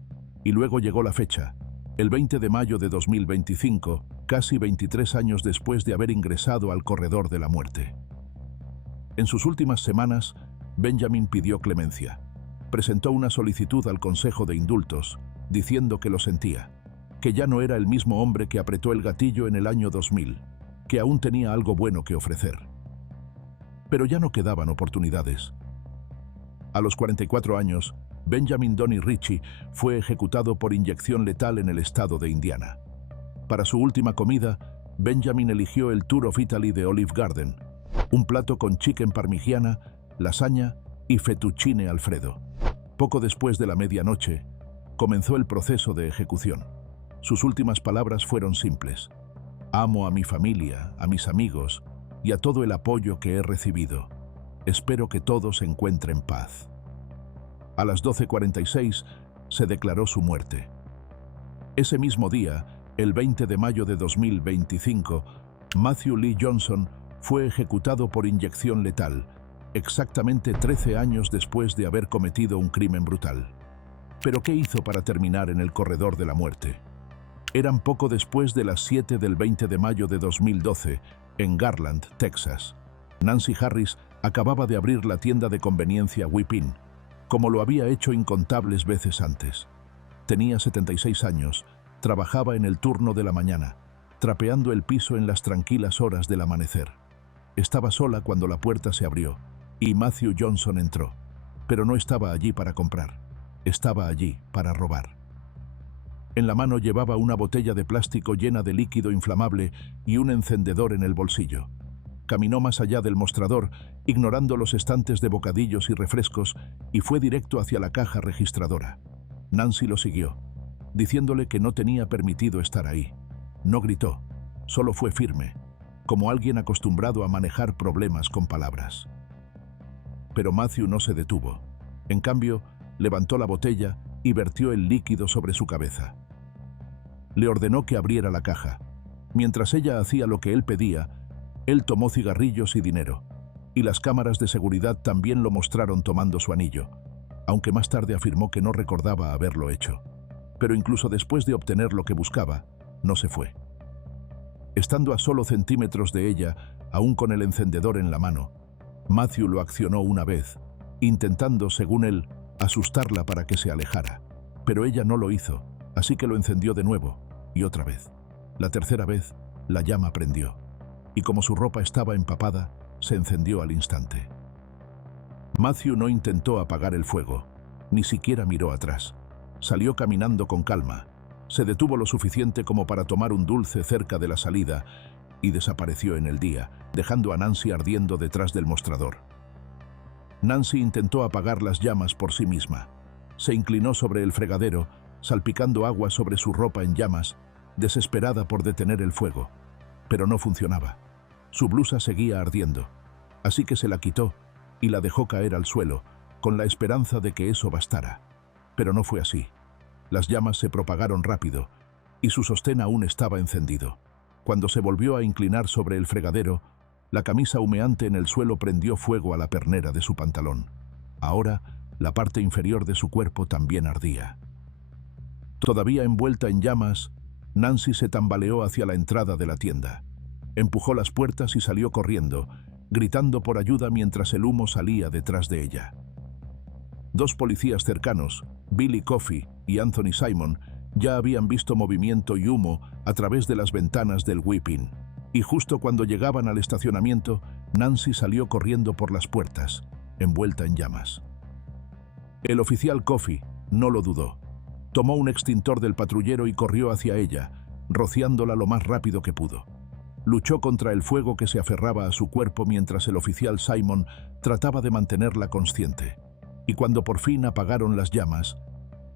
Y luego llegó la fecha, el 20 de mayo de 2025, casi 23 años después de haber ingresado al corredor de la muerte. En sus últimas semanas, Benjamin pidió clemencia. Presentó una solicitud al Consejo de Indultos, diciendo que lo sentía, que ya no era el mismo hombre que apretó el gatillo en el año 2000, que aún tenía algo bueno que ofrecer. Pero ya no quedaban oportunidades. A los 44 años, Benjamin Donnie Ritchie fue ejecutado por inyección letal en el estado de Indiana. Para su última comida, Benjamin eligió el Tour of Italy de Olive Garden, un plato con chicken parmigiana, lasaña y fettuccine Alfredo. Poco después de la medianoche, comenzó el proceso de ejecución. Sus últimas palabras fueron simples. Amo a mi familia, a mis amigos y a todo el apoyo que he recibido. Espero que todos encuentren paz. A las 12:46 se declaró su muerte. Ese mismo día, el 20 de mayo de 2025, Matthew Lee Johnson fue ejecutado por inyección letal, exactamente 13 años después de haber cometido un crimen brutal. ¿Pero qué hizo para terminar en el corredor de la muerte? Eran poco después de las 7 del 20 de mayo de 2012, en Garland, Texas. Nancy Harris acababa de abrir la tienda de conveniencia Whip-In, como lo había hecho incontables veces antes. Tenía 76 años, trabajaba en el turno de la mañana, trapeando el piso en las tranquilas horas del amanecer. Estaba sola cuando la puerta se abrió y Matthew Johnson entró, pero no estaba allí para comprar, estaba allí para robar. En la mano llevaba una botella de plástico llena de líquido inflamable y un encendedor en el bolsillo. Caminó más allá del mostrador, ignorando los estantes de bocadillos y refrescos, y fue directo hacia la caja registradora. Nancy lo siguió, diciéndole que no tenía permitido estar ahí. No gritó, solo fue firme, como alguien acostumbrado a manejar problemas con palabras. Pero Matthew no se detuvo. En cambio, levantó la botella y vertió el líquido sobre su cabeza. Le ordenó que abriera la caja. Mientras ella hacía lo que él pedía, él tomó cigarrillos y dinero, y las cámaras de seguridad también lo mostraron tomando su anillo, aunque más tarde afirmó que no recordaba haberlo hecho. Pero incluso después de obtener lo que buscaba, no se fue. Estando a solo centímetros de ella, aún con el encendedor en la mano, Matthew lo accionó una vez, intentando, según él, asustarla para que se alejara. Pero ella no lo hizo, así que lo encendió de nuevo, y otra vez. La tercera vez, la llama prendió, y como su ropa estaba empapada, se encendió al instante. Matthew no intentó apagar el fuego, ni siquiera miró atrás. Salió caminando con calma, se detuvo lo suficiente como para tomar un dulce cerca de la salida y desapareció en el día, dejando a Nancy ardiendo detrás del mostrador. Nancy intentó apagar las llamas por sí misma. Se inclinó sobre el fregadero, salpicando agua sobre su ropa en llamas, desesperada por detener el fuego. Pero no funcionaba. Su blusa seguía ardiendo, así que se la quitó y la dejó caer al suelo, con la esperanza de que eso bastara. Pero no fue así. Las llamas se propagaron rápido, y su sostén aún estaba encendido. Cuando se volvió a inclinar sobre el fregadero, la camisa humeante en el suelo prendió fuego a la pernera de su pantalón. Ahora, la parte inferior de su cuerpo también ardía. Todavía envuelta en llamas, Nancy se tambaleó hacia la entrada de la tienda. Empujó las puertas y salió corriendo, gritando por ayuda mientras el humo salía detrás de ella. Dos policías cercanos, Billy Coffey y Anthony Simon, ya habían visto movimiento y humo a través de las ventanas del Whip-In. Y justo cuando llegaban al estacionamiento, Nancy salió corriendo por las puertas, envuelta en llamas. El oficial Coffey no lo dudó. Tomó un extintor del patrullero y corrió hacia ella, rociándola lo más rápido que pudo. Luchó contra el fuego que se aferraba a su cuerpo mientras el oficial Simon trataba de mantenerla consciente. Y cuando por fin apagaron las llamas,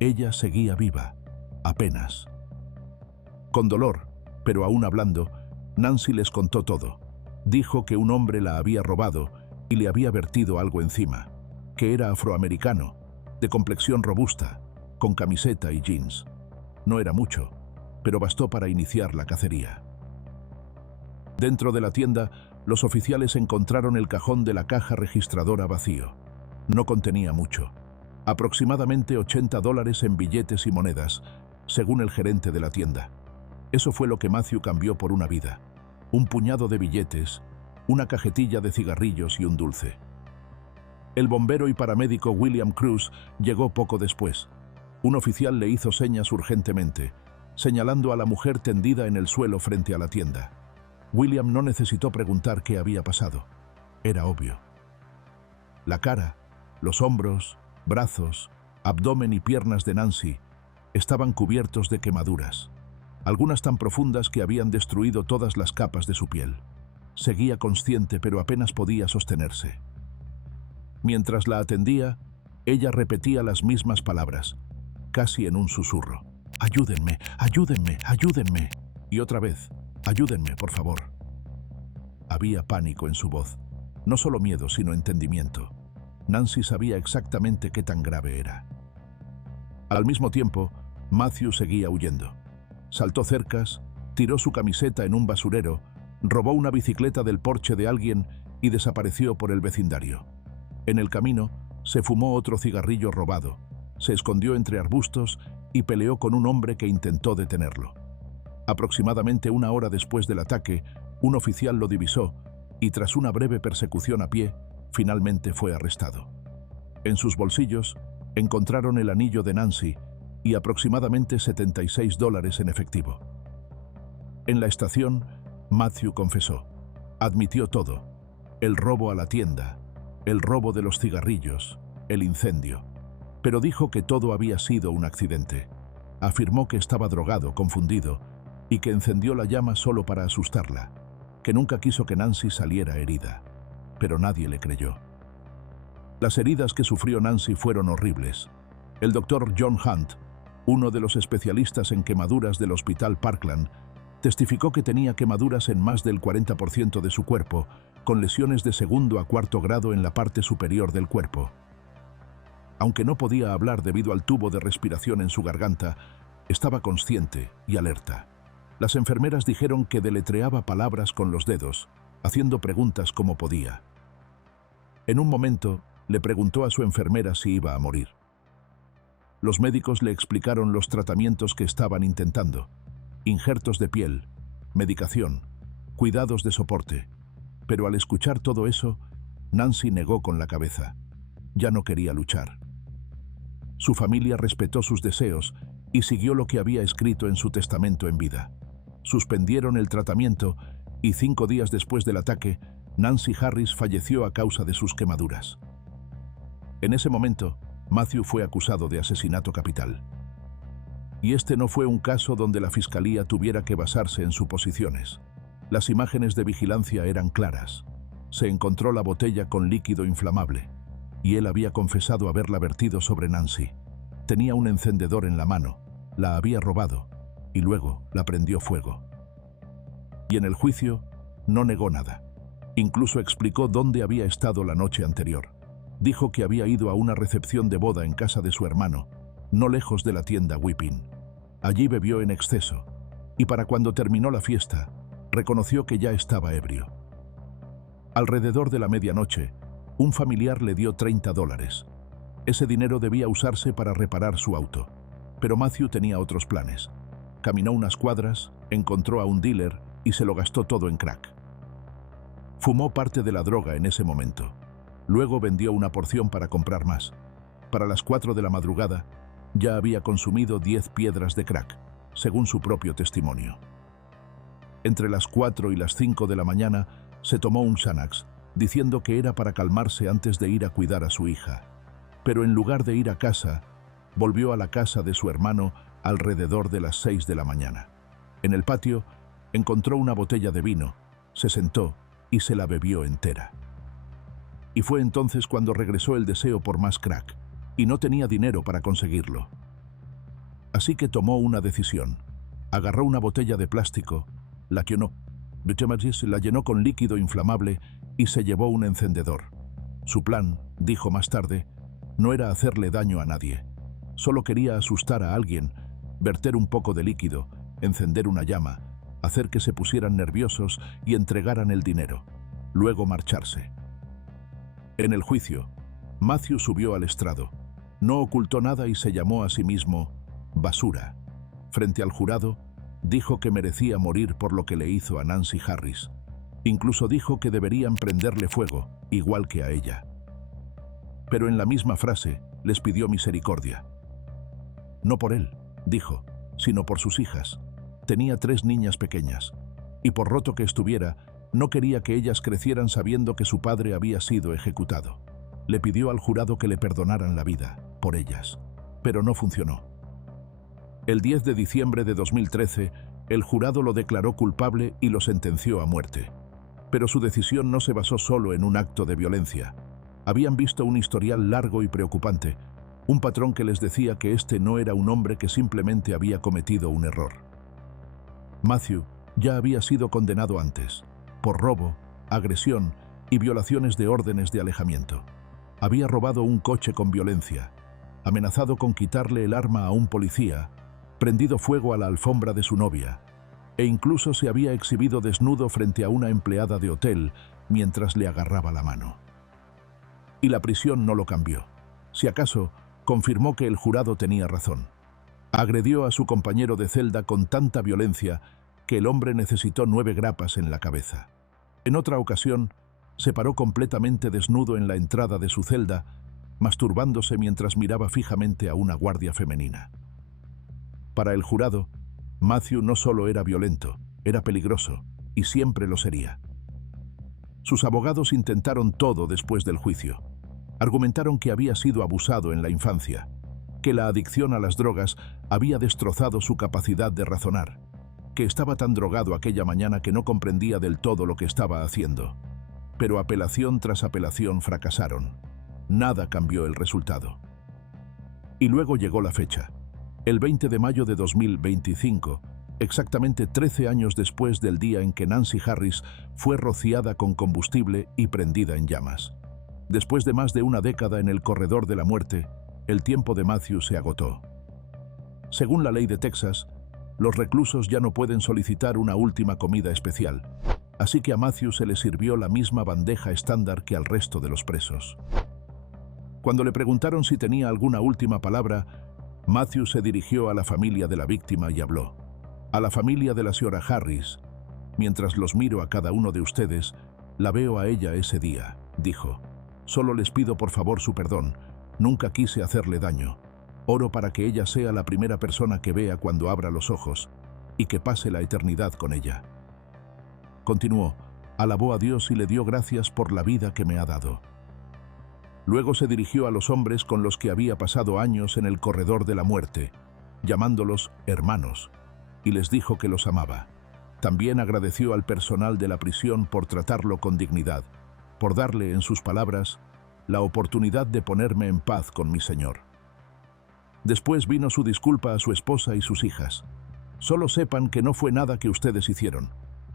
ella seguía viva, apenas. Con dolor, pero aún hablando, Nancy les contó todo. Dijo que un hombre la había robado y le había vertido algo encima, que era afroamericano, de complexión robusta, con camiseta y jeans. No era mucho, pero bastó para iniciar la cacería. Dentro de la tienda, los oficiales encontraron el cajón de la caja registradora vacío. No contenía mucho. Aproximadamente $80 en billetes y monedas, según el gerente de la tienda. Eso fue lo que Matthew cambió por una vida. Un puñado de billetes, una cajetilla de cigarrillos y un dulce. El bombero y paramédico William Cruz llegó poco después. Un oficial le hizo señas urgentemente, señalando a la mujer tendida en el suelo frente a la tienda. William no necesitó preguntar qué había pasado. Era obvio. La cara, los hombros, brazos, abdomen y piernas de Nancy estaban cubiertos de quemaduras, algunas tan profundas que habían destruido todas las capas de su piel. Seguía consciente, pero apenas podía sostenerse. Mientras la atendía, ella repetía las mismas palabras, casi en un susurro. «Ayúdenme, ayúdenme, ayúdenme». Y otra vez, «Ayúdenme, por favor». Había pánico en su voz. No solo miedo, sino entendimiento. Nancy sabía exactamente qué tan grave era. Al mismo tiempo, Matthew seguía huyendo. Saltó cercas, tiró su camiseta en un basurero, robó una bicicleta del porche de alguien y desapareció por el vecindario. En el camino, se fumó otro cigarrillo robado, se escondió entre arbustos y peleó con un hombre que intentó detenerlo. Aproximadamente una hora después del ataque, un oficial lo divisó y tras una breve persecución a pie, finalmente fue arrestado. En sus bolsillos encontraron el anillo de Nancy y aproximadamente $76 en efectivo. En la estación, Matthew confesó. Admitió todo: el robo a la tienda, el robo de los cigarrillos, el incendio. Pero dijo que todo había sido un accidente. Afirmó que estaba drogado, confundido, y que encendió la llama solo para asustarla, que nunca quiso que Nancy saliera herida. Pero nadie le creyó. Las heridas que sufrió Nancy fueron horribles. El doctor John Hunt, uno de los especialistas en quemaduras del Hospital Parkland, testificó que tenía quemaduras en más del 40% de su cuerpo, con lesiones de segundo a cuarto grado en la parte superior del cuerpo. Aunque no podía hablar debido al tubo de respiración en su garganta, estaba consciente y alerta. Las enfermeras dijeron que deletreaba palabras con los dedos, haciendo preguntas como podía. En un momento, le preguntó a su enfermera si iba a morir. Los médicos le explicaron los tratamientos que estaban intentando: injertos de piel, medicación, cuidados de soporte. Pero al escuchar todo eso, Nancy negó con la cabeza. Ya no quería luchar. Su familia respetó sus deseos y siguió lo que había escrito en su testamento en vida. Suspendieron el tratamiento y 5 días después del ataque, Nancy Harris falleció a causa de sus quemaduras. En ese momento, Matthew fue acusado de asesinato capital. Y este no fue un caso donde la fiscalía tuviera que basarse en suposiciones. Las imágenes de vigilancia eran claras. Se encontró la botella con líquido inflamable, y él había confesado haberla vertido sobre Nancy. Tenía un encendedor en la mano, la había robado, y luego la prendió fuego. Y en el juicio, no negó nada. Incluso explicó dónde había estado la noche anterior. Dijo que había ido a una recepción de boda en casa de su hermano, no lejos de la tienda Whipping. Allí bebió en exceso, y para cuando terminó la fiesta, reconoció que ya estaba ebrio. Alrededor de la medianoche, un familiar le dio $30. Ese dinero debía usarse para reparar su auto, pero Matthew tenía otros planes. Caminó unas cuadras, encontró a un dealer y se lo gastó todo en crack. Fumó parte de la droga en ese momento. Luego vendió una porción para comprar más. Para las 4 de la madrugada, ya había consumido 10 piedras de crack, según su propio testimonio. Entre las 4 y las 5 de la mañana, se tomó un Xanax, diciendo que era para calmarse antes de ir a cuidar a su hija. Pero en lugar de ir a casa, volvió a la casa de su hermano alrededor de las 6 de la mañana. En el patio, Encontró una botella de vino, se sentó y se la bebió entera. Y fue entonces cuando regresó el deseo por más crack, y no tenía dinero para conseguirlo. Así que tomó una decisión. Agarró una botella de plástico, la llenó con líquido inflamable y se llevó un encendedor. Su plan, dijo más tarde, no era hacerle daño a nadie. Solo quería asustar a alguien, verter un poco de líquido, encender una llama, hacer que se pusieran nerviosos y entregaran el dinero, luego marcharse. En el juicio, Matthew subió al estrado. No ocultó nada y se llamó a sí mismo basura. Frente al jurado, dijo que merecía morir por lo que le hizo a Nancy Harris. Incluso dijo que deberían prenderle fuego, igual que a ella. Pero en la misma frase, les pidió misericordia. No por él, dijo, sino por sus hijas. Tenía 3 niñas pequeñas, y por roto que estuviera, no quería que ellas crecieran sabiendo que su padre había sido ejecutado. Le pidió al jurado que le perdonaran la vida, por ellas, pero no funcionó. El 10 de diciembre de 2013, el jurado lo declaró culpable y lo sentenció a muerte. Pero su decisión no se basó solo en un acto de violencia. Habían visto un historial largo y preocupante, un patrón que les decía que este no era un hombre que simplemente había cometido un error. Matthew ya había sido condenado antes, por robo, agresión y violaciones de órdenes de alejamiento. Había robado un coche con violencia, amenazado con quitarle el arma a un policía, prendido fuego a la alfombra de su novia, e incluso se había exhibido desnudo frente a una empleada de hotel mientras le agarraba la mano. Y la prisión no lo cambió. Si acaso, confirmó que el jurado tenía razón. Agredió a su compañero de celda con tanta violencia que el hombre necesitó 9 grapas en la cabeza. En otra ocasión, se paró completamente desnudo en la entrada de su celda, masturbándose mientras miraba fijamente a una guardia femenina. Para el jurado, Matthew no solo era violento, era peligroso, y siempre lo sería. Sus abogados intentaron todo después del juicio. Argumentaron que había sido abusado en la infancia, que la adicción a las drogas había destrozado su capacidad de razonar, que estaba tan drogado aquella mañana que no comprendía del todo lo que estaba haciendo. Pero apelación tras apelación fracasaron. Nada cambió el resultado. Y luego llegó la fecha. El 20 de mayo de 2025, exactamente 13 años después del día en que Nancy Harris fue rociada con combustible y prendida en llamas. Después de más de una década en el corredor de la muerte, el tiempo de Matthew se agotó. Según la ley de Texas, los reclusos ya no pueden solicitar una última comida especial, así que a Matthew se le sirvió la misma bandeja estándar que al resto de los presos. Cuando le preguntaron si tenía alguna última palabra, Matthew se dirigió a la familia de la víctima y habló. A la familia de la señora Harris, mientras los miro a cada uno de ustedes, la veo a ella ese día, dijo. Solo les pido por favor su perdón, nunca quise hacerle daño. Oro para que ella sea la primera persona que vea cuando abra los ojos y que pase la eternidad con ella. Continuó, alabó a Dios y le dio gracias por la vida que me ha dado. Luego se dirigió a los hombres con los que había pasado años en el corredor de la muerte, llamándolos hermanos, y les dijo que los amaba. También agradeció al personal de la prisión por tratarlo con dignidad, por darle, en sus palabras, la oportunidad de ponerme en paz con mi Señor. Después vino su disculpa a su esposa y sus hijas. Solo sepan que no fue nada que ustedes hicieron.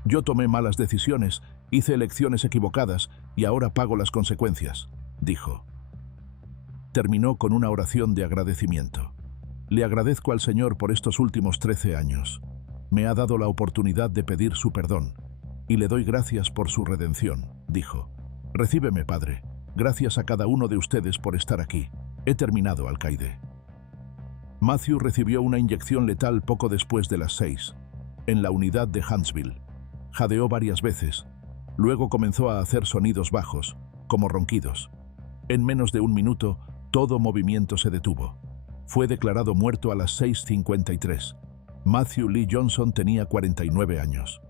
Yo tomé malas decisiones, hice elecciones equivocadas y ahora pago las consecuencias, dijo. Terminó con una oración de agradecimiento. Le agradezco al Señor por estos últimos 13 años. Me ha dado la oportunidad de pedir su perdón y le doy gracias por su redención, dijo. Recíbeme, Padre. Gracias a cada uno de ustedes por estar aquí. He terminado, alcaide. Matthew recibió una inyección letal poco después de las 6, en la unidad de Huntsville. Jadeó varias veces. Luego comenzó a hacer sonidos bajos, como ronquidos. En menos de un minuto, todo movimiento se detuvo. Fue declarado muerto a las 6:53. Matthew Lee Johnson tenía 49 años.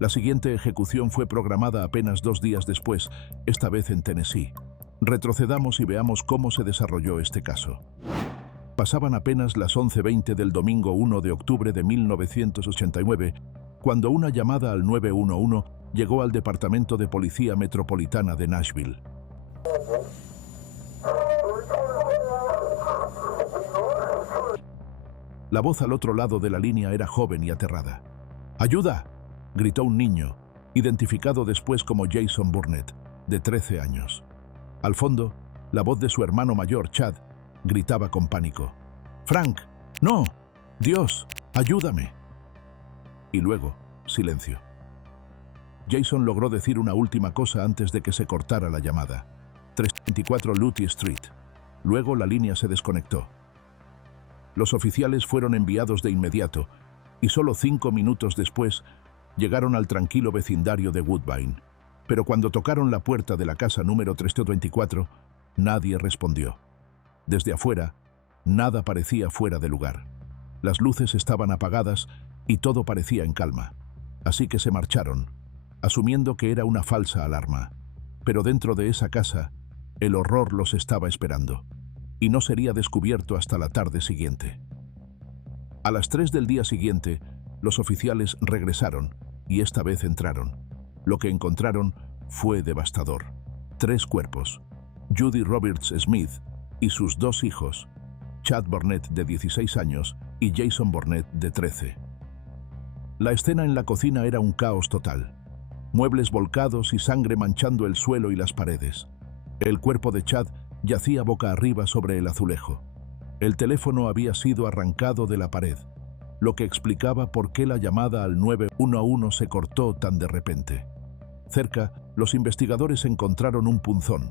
La siguiente ejecución fue programada apenas 2 días después, esta vez en Tennessee. Retrocedamos y veamos cómo se desarrolló este caso. Pasaban apenas las 11:20 del domingo 1 de octubre de 1989, cuando una llamada al 911 llegó al Departamento de Policía Metropolitana de Nashville. La voz al otro lado de la línea era joven y aterrada. ¡Ayuda!, gritó un niño, identificado después como Jason Burnett, de 13 años. Al fondo, la voz de su hermano mayor, Chad, gritaba con pánico. ¡Frank! ¡No! ¡Dios! ¡Ayúdame! Y luego, silencio. Jason logró decir una última cosa antes de que se cortara la llamada. 324 Lutie Street. Luego la línea se desconectó. Los oficiales fueron enviados de inmediato y solo 5 minutos después llegaron al tranquilo vecindario de Woodbine. Pero cuando tocaron la puerta de la casa número 324, nadie respondió. Desde afuera, nada parecía fuera de lugar. Las luces estaban apagadas y todo parecía en calma. Así que se marcharon, asumiendo que era una falsa alarma. Pero dentro de esa casa, el horror los estaba esperando, y no sería descubierto hasta la tarde siguiente. A las 3 del día siguiente, los oficiales regresaron, y esta vez entraron. Lo que encontraron fue devastador. 3 cuerpos: Judy Roberts Smith y sus 2 hijos, Chad Burnett, de 16 años, y Jason Burnett, de 13. La escena en la cocina era un caos total. Muebles volcados y sangre manchando el suelo y las paredes. El cuerpo de Chad yacía boca arriba sobre el azulejo. El teléfono había sido arrancado de la pared, lo que explicaba por qué la llamada al 911 se cortó tan de repente. Cerca, los investigadores encontraron un punzón,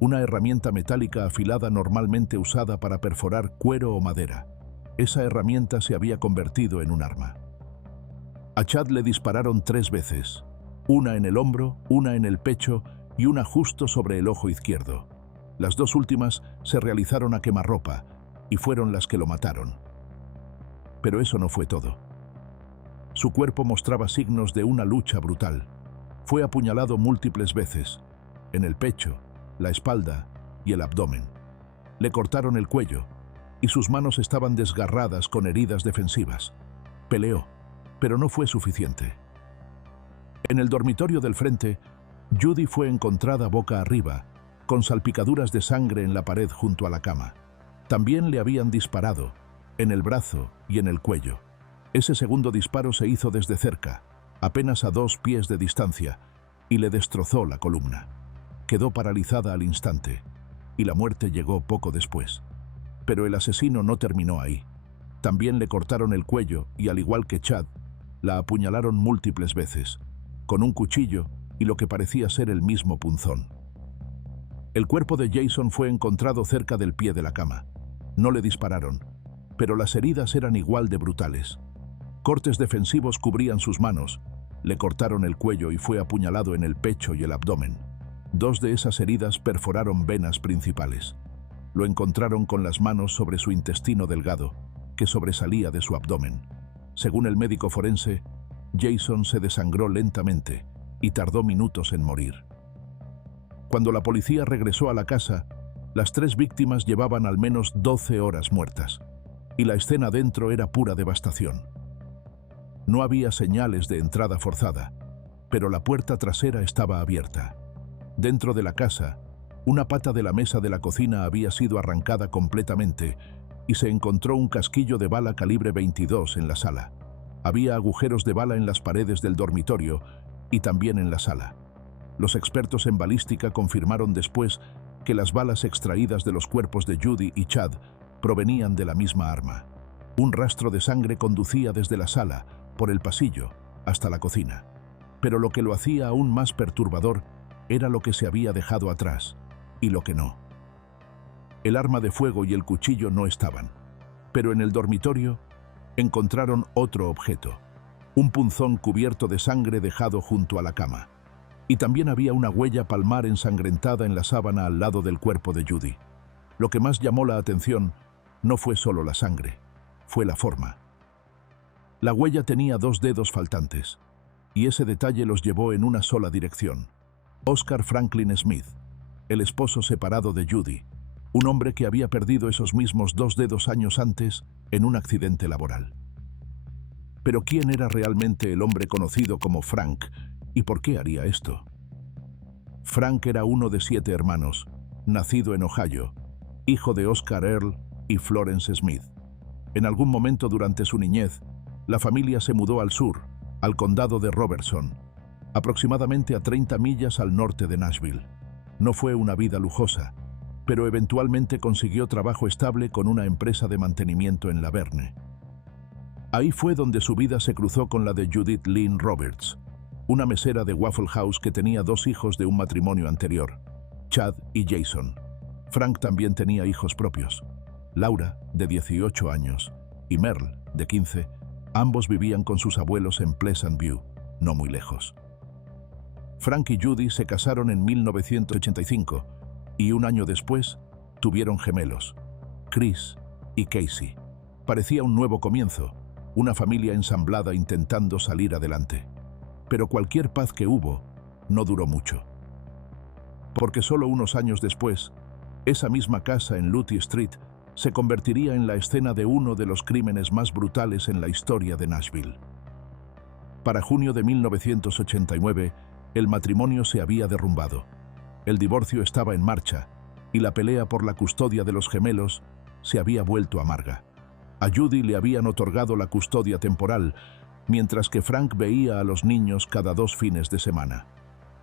una herramienta metálica afilada normalmente usada para perforar cuero o madera. Esa herramienta se había convertido en un arma. A Chad le dispararon 3 veces, una en el hombro, una en el pecho y una justo sobre el ojo izquierdo. Las 2 últimas se realizaron a quemarropa y fueron las que lo mataron. Pero eso no fue todo. Su cuerpo mostraba signos de una lucha brutal. Fue apuñalado múltiples veces, en el pecho, la espalda y el abdomen. Le cortaron el cuello y sus manos estaban desgarradas con heridas defensivas. Peleó, pero no fue suficiente. En el dormitorio del frente, Judy fue encontrada boca arriba, con salpicaduras de sangre en la pared junto a la cama. También le habían disparado, en el brazo y en el cuello. Ese segundo disparo se hizo desde cerca, apenas a 2 pies de distancia, y le destrozó la columna. Quedó paralizada al instante, y la muerte llegó poco después. Pero el asesino no terminó ahí. También le cortaron el cuello y, al igual que Chad, la apuñalaron múltiples veces, con un cuchillo y lo que parecía ser el mismo punzón. El cuerpo de Jason fue encontrado cerca del pie de la cama. No le dispararon, pero las heridas eran igual de brutales. Cortes defensivos cubrían sus manos, le cortaron el cuello y fue apuñalado en el pecho y el abdomen. 2 de esas heridas perforaron venas principales. Lo encontraron con las manos sobre su intestino delgado, que sobresalía de su abdomen. Según el médico forense, Jason se desangró lentamente y tardó minutos en morir. Cuando la policía regresó a la casa, las 3 víctimas llevaban al menos 12 horas muertas, y la escena dentro era pura devastación. No había señales de entrada forzada, pero la puerta trasera estaba abierta. Dentro de la casa, una pata de la mesa de la cocina había sido arrancada completamente y se encontró un casquillo de bala calibre 22 en la sala. Había agujeros de bala en las paredes del dormitorio y también en la sala. Los expertos en balística confirmaron después que las balas extraídas de los cuerpos de Judy y Chad provenían de la misma arma. Un rastro de sangre conducía desde la sala, por el pasillo, hasta la cocina. Pero lo que lo hacía aún más perturbador era lo que se había dejado atrás y lo que no. El arma de fuego y el cuchillo no estaban, pero en el dormitorio encontraron otro objeto, un punzón cubierto de sangre dejado junto a la cama. Y también había una huella palmar ensangrentada en la sábana al lado del cuerpo de Judy. Lo que más llamó la atención no fue solo la sangre, fue la forma. La huella tenía 2 dedos faltantes, y ese detalle los llevó en una sola dirección. Oscar Franklin Smith, el esposo separado de Judy, un hombre que había perdido esos mismos 2 dedos años antes en un accidente laboral. Pero ¿quién era realmente el hombre conocido como Frank y por qué haría esto? Frank era uno de 7 hermanos, nacido en Ohio, hijo de Oscar Earl y Florence Smith. En algún momento durante su niñez, la familia se mudó al sur, al condado de Robertson, aproximadamente a 30 millas al norte de Nashville. No fue una vida lujosa, pero eventualmente consiguió trabajo estable con una empresa de mantenimiento en La Verne. Ahí fue donde su vida se cruzó con la de Judith Lynn Roberts, una mesera de Waffle House que tenía 2 hijos de un matrimonio anterior, Chad y Jason. Frank también tenía hijos propios. Laura, de 18 años, y Merle, de 15, ambos vivían con sus abuelos en Pleasant View, no muy lejos. Frank y Judy se casaron en 1985 y un año después tuvieron gemelos, Chris y Casey. Parecía un nuevo comienzo, una familia ensamblada intentando salir adelante. Pero cualquier paz que hubo no duró mucho. Porque solo unos años después, esa misma casa en Lutie Street se convertiría en la escena de uno de los crímenes más brutales en la historia de Nashville. Para junio de 1989, el matrimonio se había derrumbado. El divorcio estaba en marcha y la pelea por la custodia de los gemelos se había vuelto amarga. A Judy le habían otorgado la custodia temporal, mientras que Frank veía a los niños cada 2 fines de semana.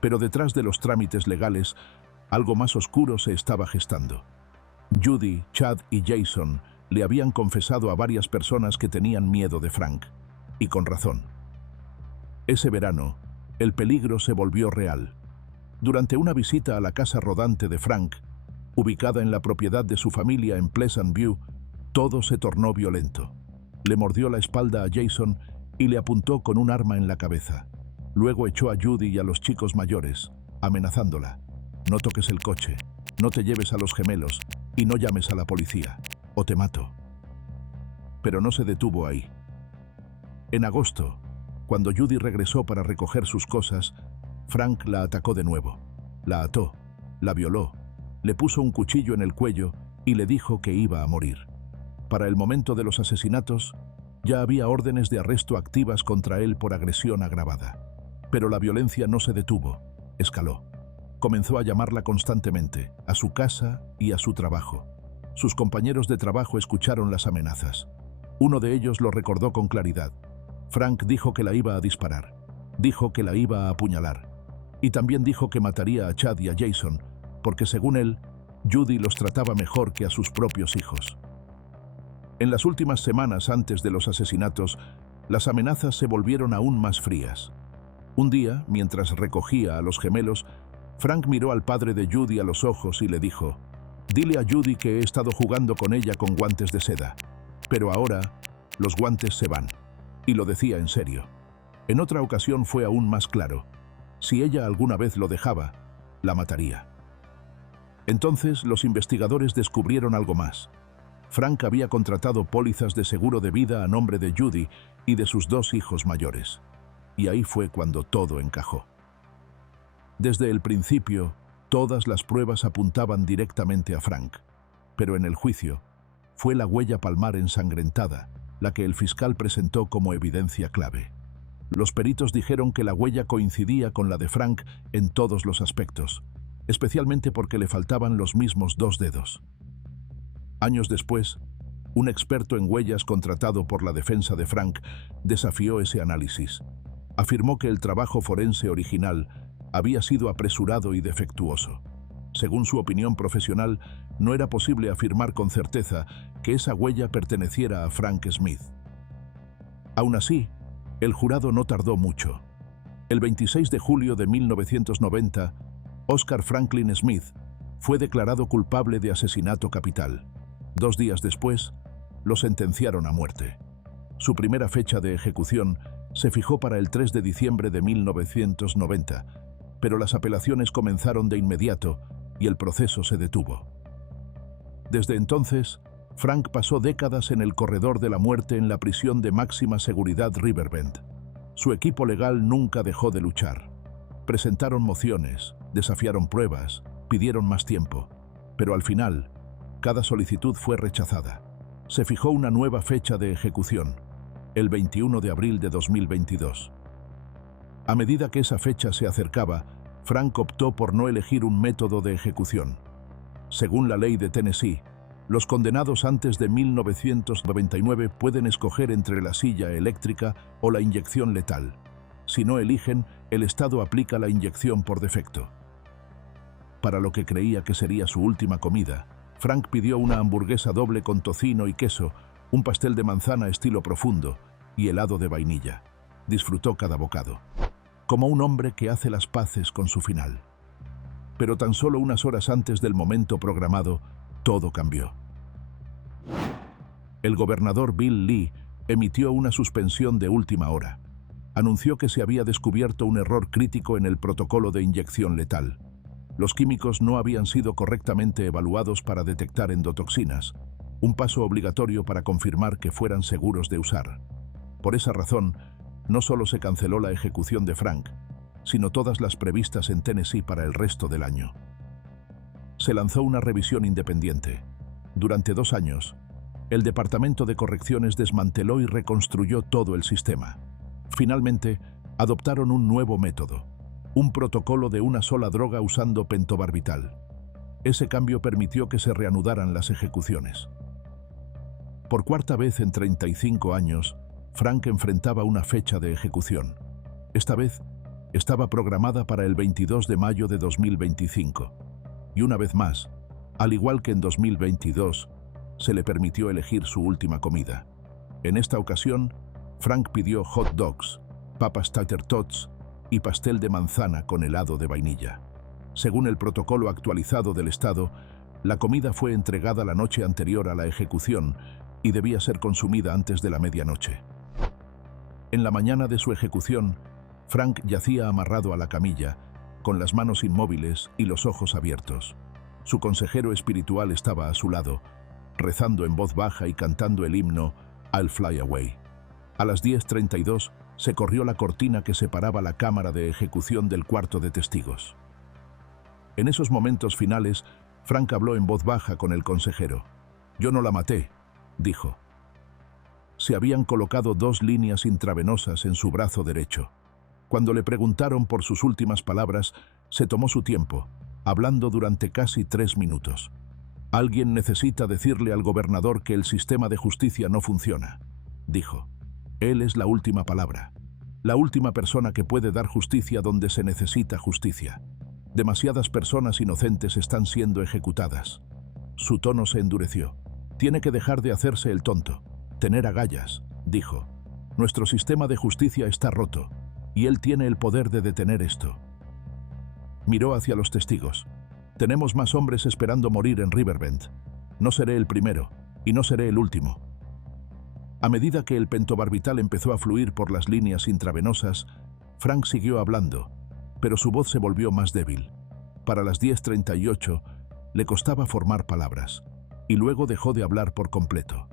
Pero detrás de los trámites legales, algo más oscuro se estaba gestando. Judy, Chad y Jason le habían confesado a varias personas que tenían miedo de Frank, y con razón. Ese verano, el peligro se volvió real. Durante una visita a la casa rodante de Frank, ubicada en la propiedad de su familia en Pleasant View, todo se tornó violento. Le mordió la espalda a Jason y le apuntó con un arma en la cabeza. Luego echó a Judy y a los chicos mayores, amenazándola. No toques el coche, no te lleves a los gemelos y no llames a la policía, o te mato. Pero no se detuvo ahí. En agosto, cuando Judy regresó para recoger sus cosas, Frank la atacó de nuevo. La ató, la violó, le puso un cuchillo en el cuello y le dijo que iba a morir. Para el momento de los asesinatos, ya había órdenes de arresto activas contra él por agresión agravada. Pero la violencia no se detuvo, escaló. Comenzó a llamarla constantemente, a su casa y a su trabajo. Sus compañeros de trabajo escucharon las amenazas. Uno de ellos lo recordó con claridad. Frank dijo que la iba a disparar, dijo que la iba a apuñalar, y también dijo que mataría a Chad y a Jason, porque según él, Judy los trataba mejor que a sus propios hijos. En las últimas semanas antes de los asesinatos, las amenazas se volvieron aún más frías. Un día, mientras recogía a los gemelos, Frank miró al padre de Judy a los ojos y le dijo: «Dile a Judy que he estado jugando con ella con guantes de seda, pero ahora los guantes se van». Y lo decía en serio. En otra ocasión fue aún más claro. Si ella alguna vez lo dejaba, la mataría. Entonces los investigadores descubrieron algo más. Frank había contratado pólizas de seguro de vida a nombre de Judy y de sus 2 hijos mayores. Y ahí fue cuando todo encajó. Desde el principio, todas las pruebas apuntaban directamente a Frank. Pero en el juicio, fue la huella palmar ensangrentada la que el fiscal presentó como evidencia clave. Los peritos dijeron que la huella coincidía con la de Frank en todos los aspectos, especialmente porque le faltaban los mismos 2 dedos. Años después, un experto en huellas contratado por la defensa de Frank desafió ese análisis. Afirmó que el trabajo forense original había sido apresurado y defectuoso. Según su opinión profesional, no era posible afirmar con certeza que esa huella perteneciera a Frank Smith. Aún así, el jurado no tardó mucho. El 26 de julio de 1990, Oscar Franklin Smith fue declarado culpable de asesinato capital. 2 días después, lo sentenciaron a muerte. Su primera fecha de ejecución se fijó para el 3 de diciembre de 1990, pero las apelaciones comenzaron de inmediato y el proceso se detuvo. Desde entonces, Frank pasó décadas en el corredor de la muerte en la prisión de máxima seguridad Riverbend. Su equipo legal nunca dejó de luchar. Presentaron mociones, desafiaron pruebas, pidieron más tiempo, pero al final, cada solicitud fue rechazada. Se fijó una nueva fecha de ejecución, el 21 de abril de 2022. A medida que esa fecha se acercaba, Frank optó por no elegir un método de ejecución. Según la ley de Tennessee, los condenados antes de 1999 pueden escoger entre la silla eléctrica o la inyección letal. Si no eligen, el Estado aplica la inyección por defecto. Para lo que creía que sería su última comida, Frank pidió una hamburguesa doble con tocino y queso, un pastel de manzana estilo profundo y helado de vainilla. Disfrutó cada bocado, como un hombre que hace las paces con su final. Pero tan solo unas horas antes del momento programado, todo cambió. El gobernador Bill Lee emitió una suspensión de última hora. Anunció que se había descubierto un error crítico en el protocolo de inyección letal. Los químicos no habían sido correctamente evaluados para detectar endotoxinas, un paso obligatorio para confirmar que fueran seguros de usar. Por esa razón, no solo se canceló la ejecución de Frank, sino todas las previstas en Tennessee para el resto del año. Se lanzó una revisión independiente. Durante 2 años, el Departamento de Correcciones desmanteló y reconstruyó todo el sistema. Finalmente, adoptaron un nuevo método, un protocolo de una sola droga usando pentobarbital. Ese cambio permitió que se reanudaran las ejecuciones. Por cuarta vez en 35 años, Frank enfrentaba una fecha de ejecución. Esta vez, estaba programada para el 22 de mayo de 2025. Y una vez más, al igual que en 2022, se le permitió elegir su última comida. En esta ocasión, Frank pidió hot dogs, papas tater tots y pastel de manzana con helado de vainilla. Según el protocolo actualizado del Estado, la comida fue entregada la noche anterior a la ejecución y debía ser consumida antes de la medianoche. En la mañana de su ejecución, Frank yacía amarrado a la camilla, con las manos inmóviles y los ojos abiertos. Su consejero espiritual estaba a su lado, rezando en voz baja y cantando el himno I'll Fly Away. A las 10:32 se corrió la cortina que separaba la cámara de ejecución del cuarto de testigos. En esos momentos finales, Frank habló en voz baja con el consejero. «Yo no la maté», dijo. Se habían colocado 2 líneas intravenosas en su brazo derecho. Cuando le preguntaron por sus últimas palabras, se tomó su tiempo, hablando durante casi 3 minutos. «Alguien necesita decirle al gobernador que el sistema de justicia no funciona», dijo. «Él es la última palabra, la última persona que puede dar justicia donde se necesita justicia. Demasiadas personas inocentes están siendo ejecutadas». Su tono se endureció. «Tiene que dejar de hacerse el tonto, tener agallas», dijo. «Nuestro sistema de justicia está roto, y él tiene el poder de detener esto». Miró hacia los testigos. «Tenemos más hombres esperando morir en Riverbend. No seré el primero, y no seré el último». A medida que el pentobarbital empezó a fluir por las líneas intravenosas, Frank siguió hablando, pero su voz se volvió más débil. Para las 10:38 le costaba formar palabras, y luego dejó de hablar por completo.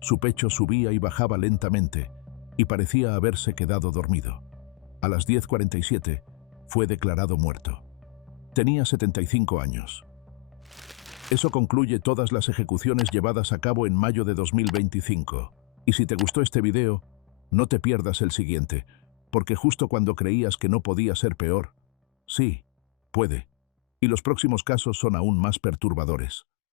Su pecho subía y bajaba lentamente, y parecía haberse quedado dormido. A las 10:47 fue declarado muerto. Tenía 75 años. Eso concluye todas las ejecuciones llevadas a cabo en mayo de 2025. Y si te gustó este video, no te pierdas el siguiente, porque justo cuando creías que no podía ser peor, sí, puede. Y los próximos casos son aún más perturbadores.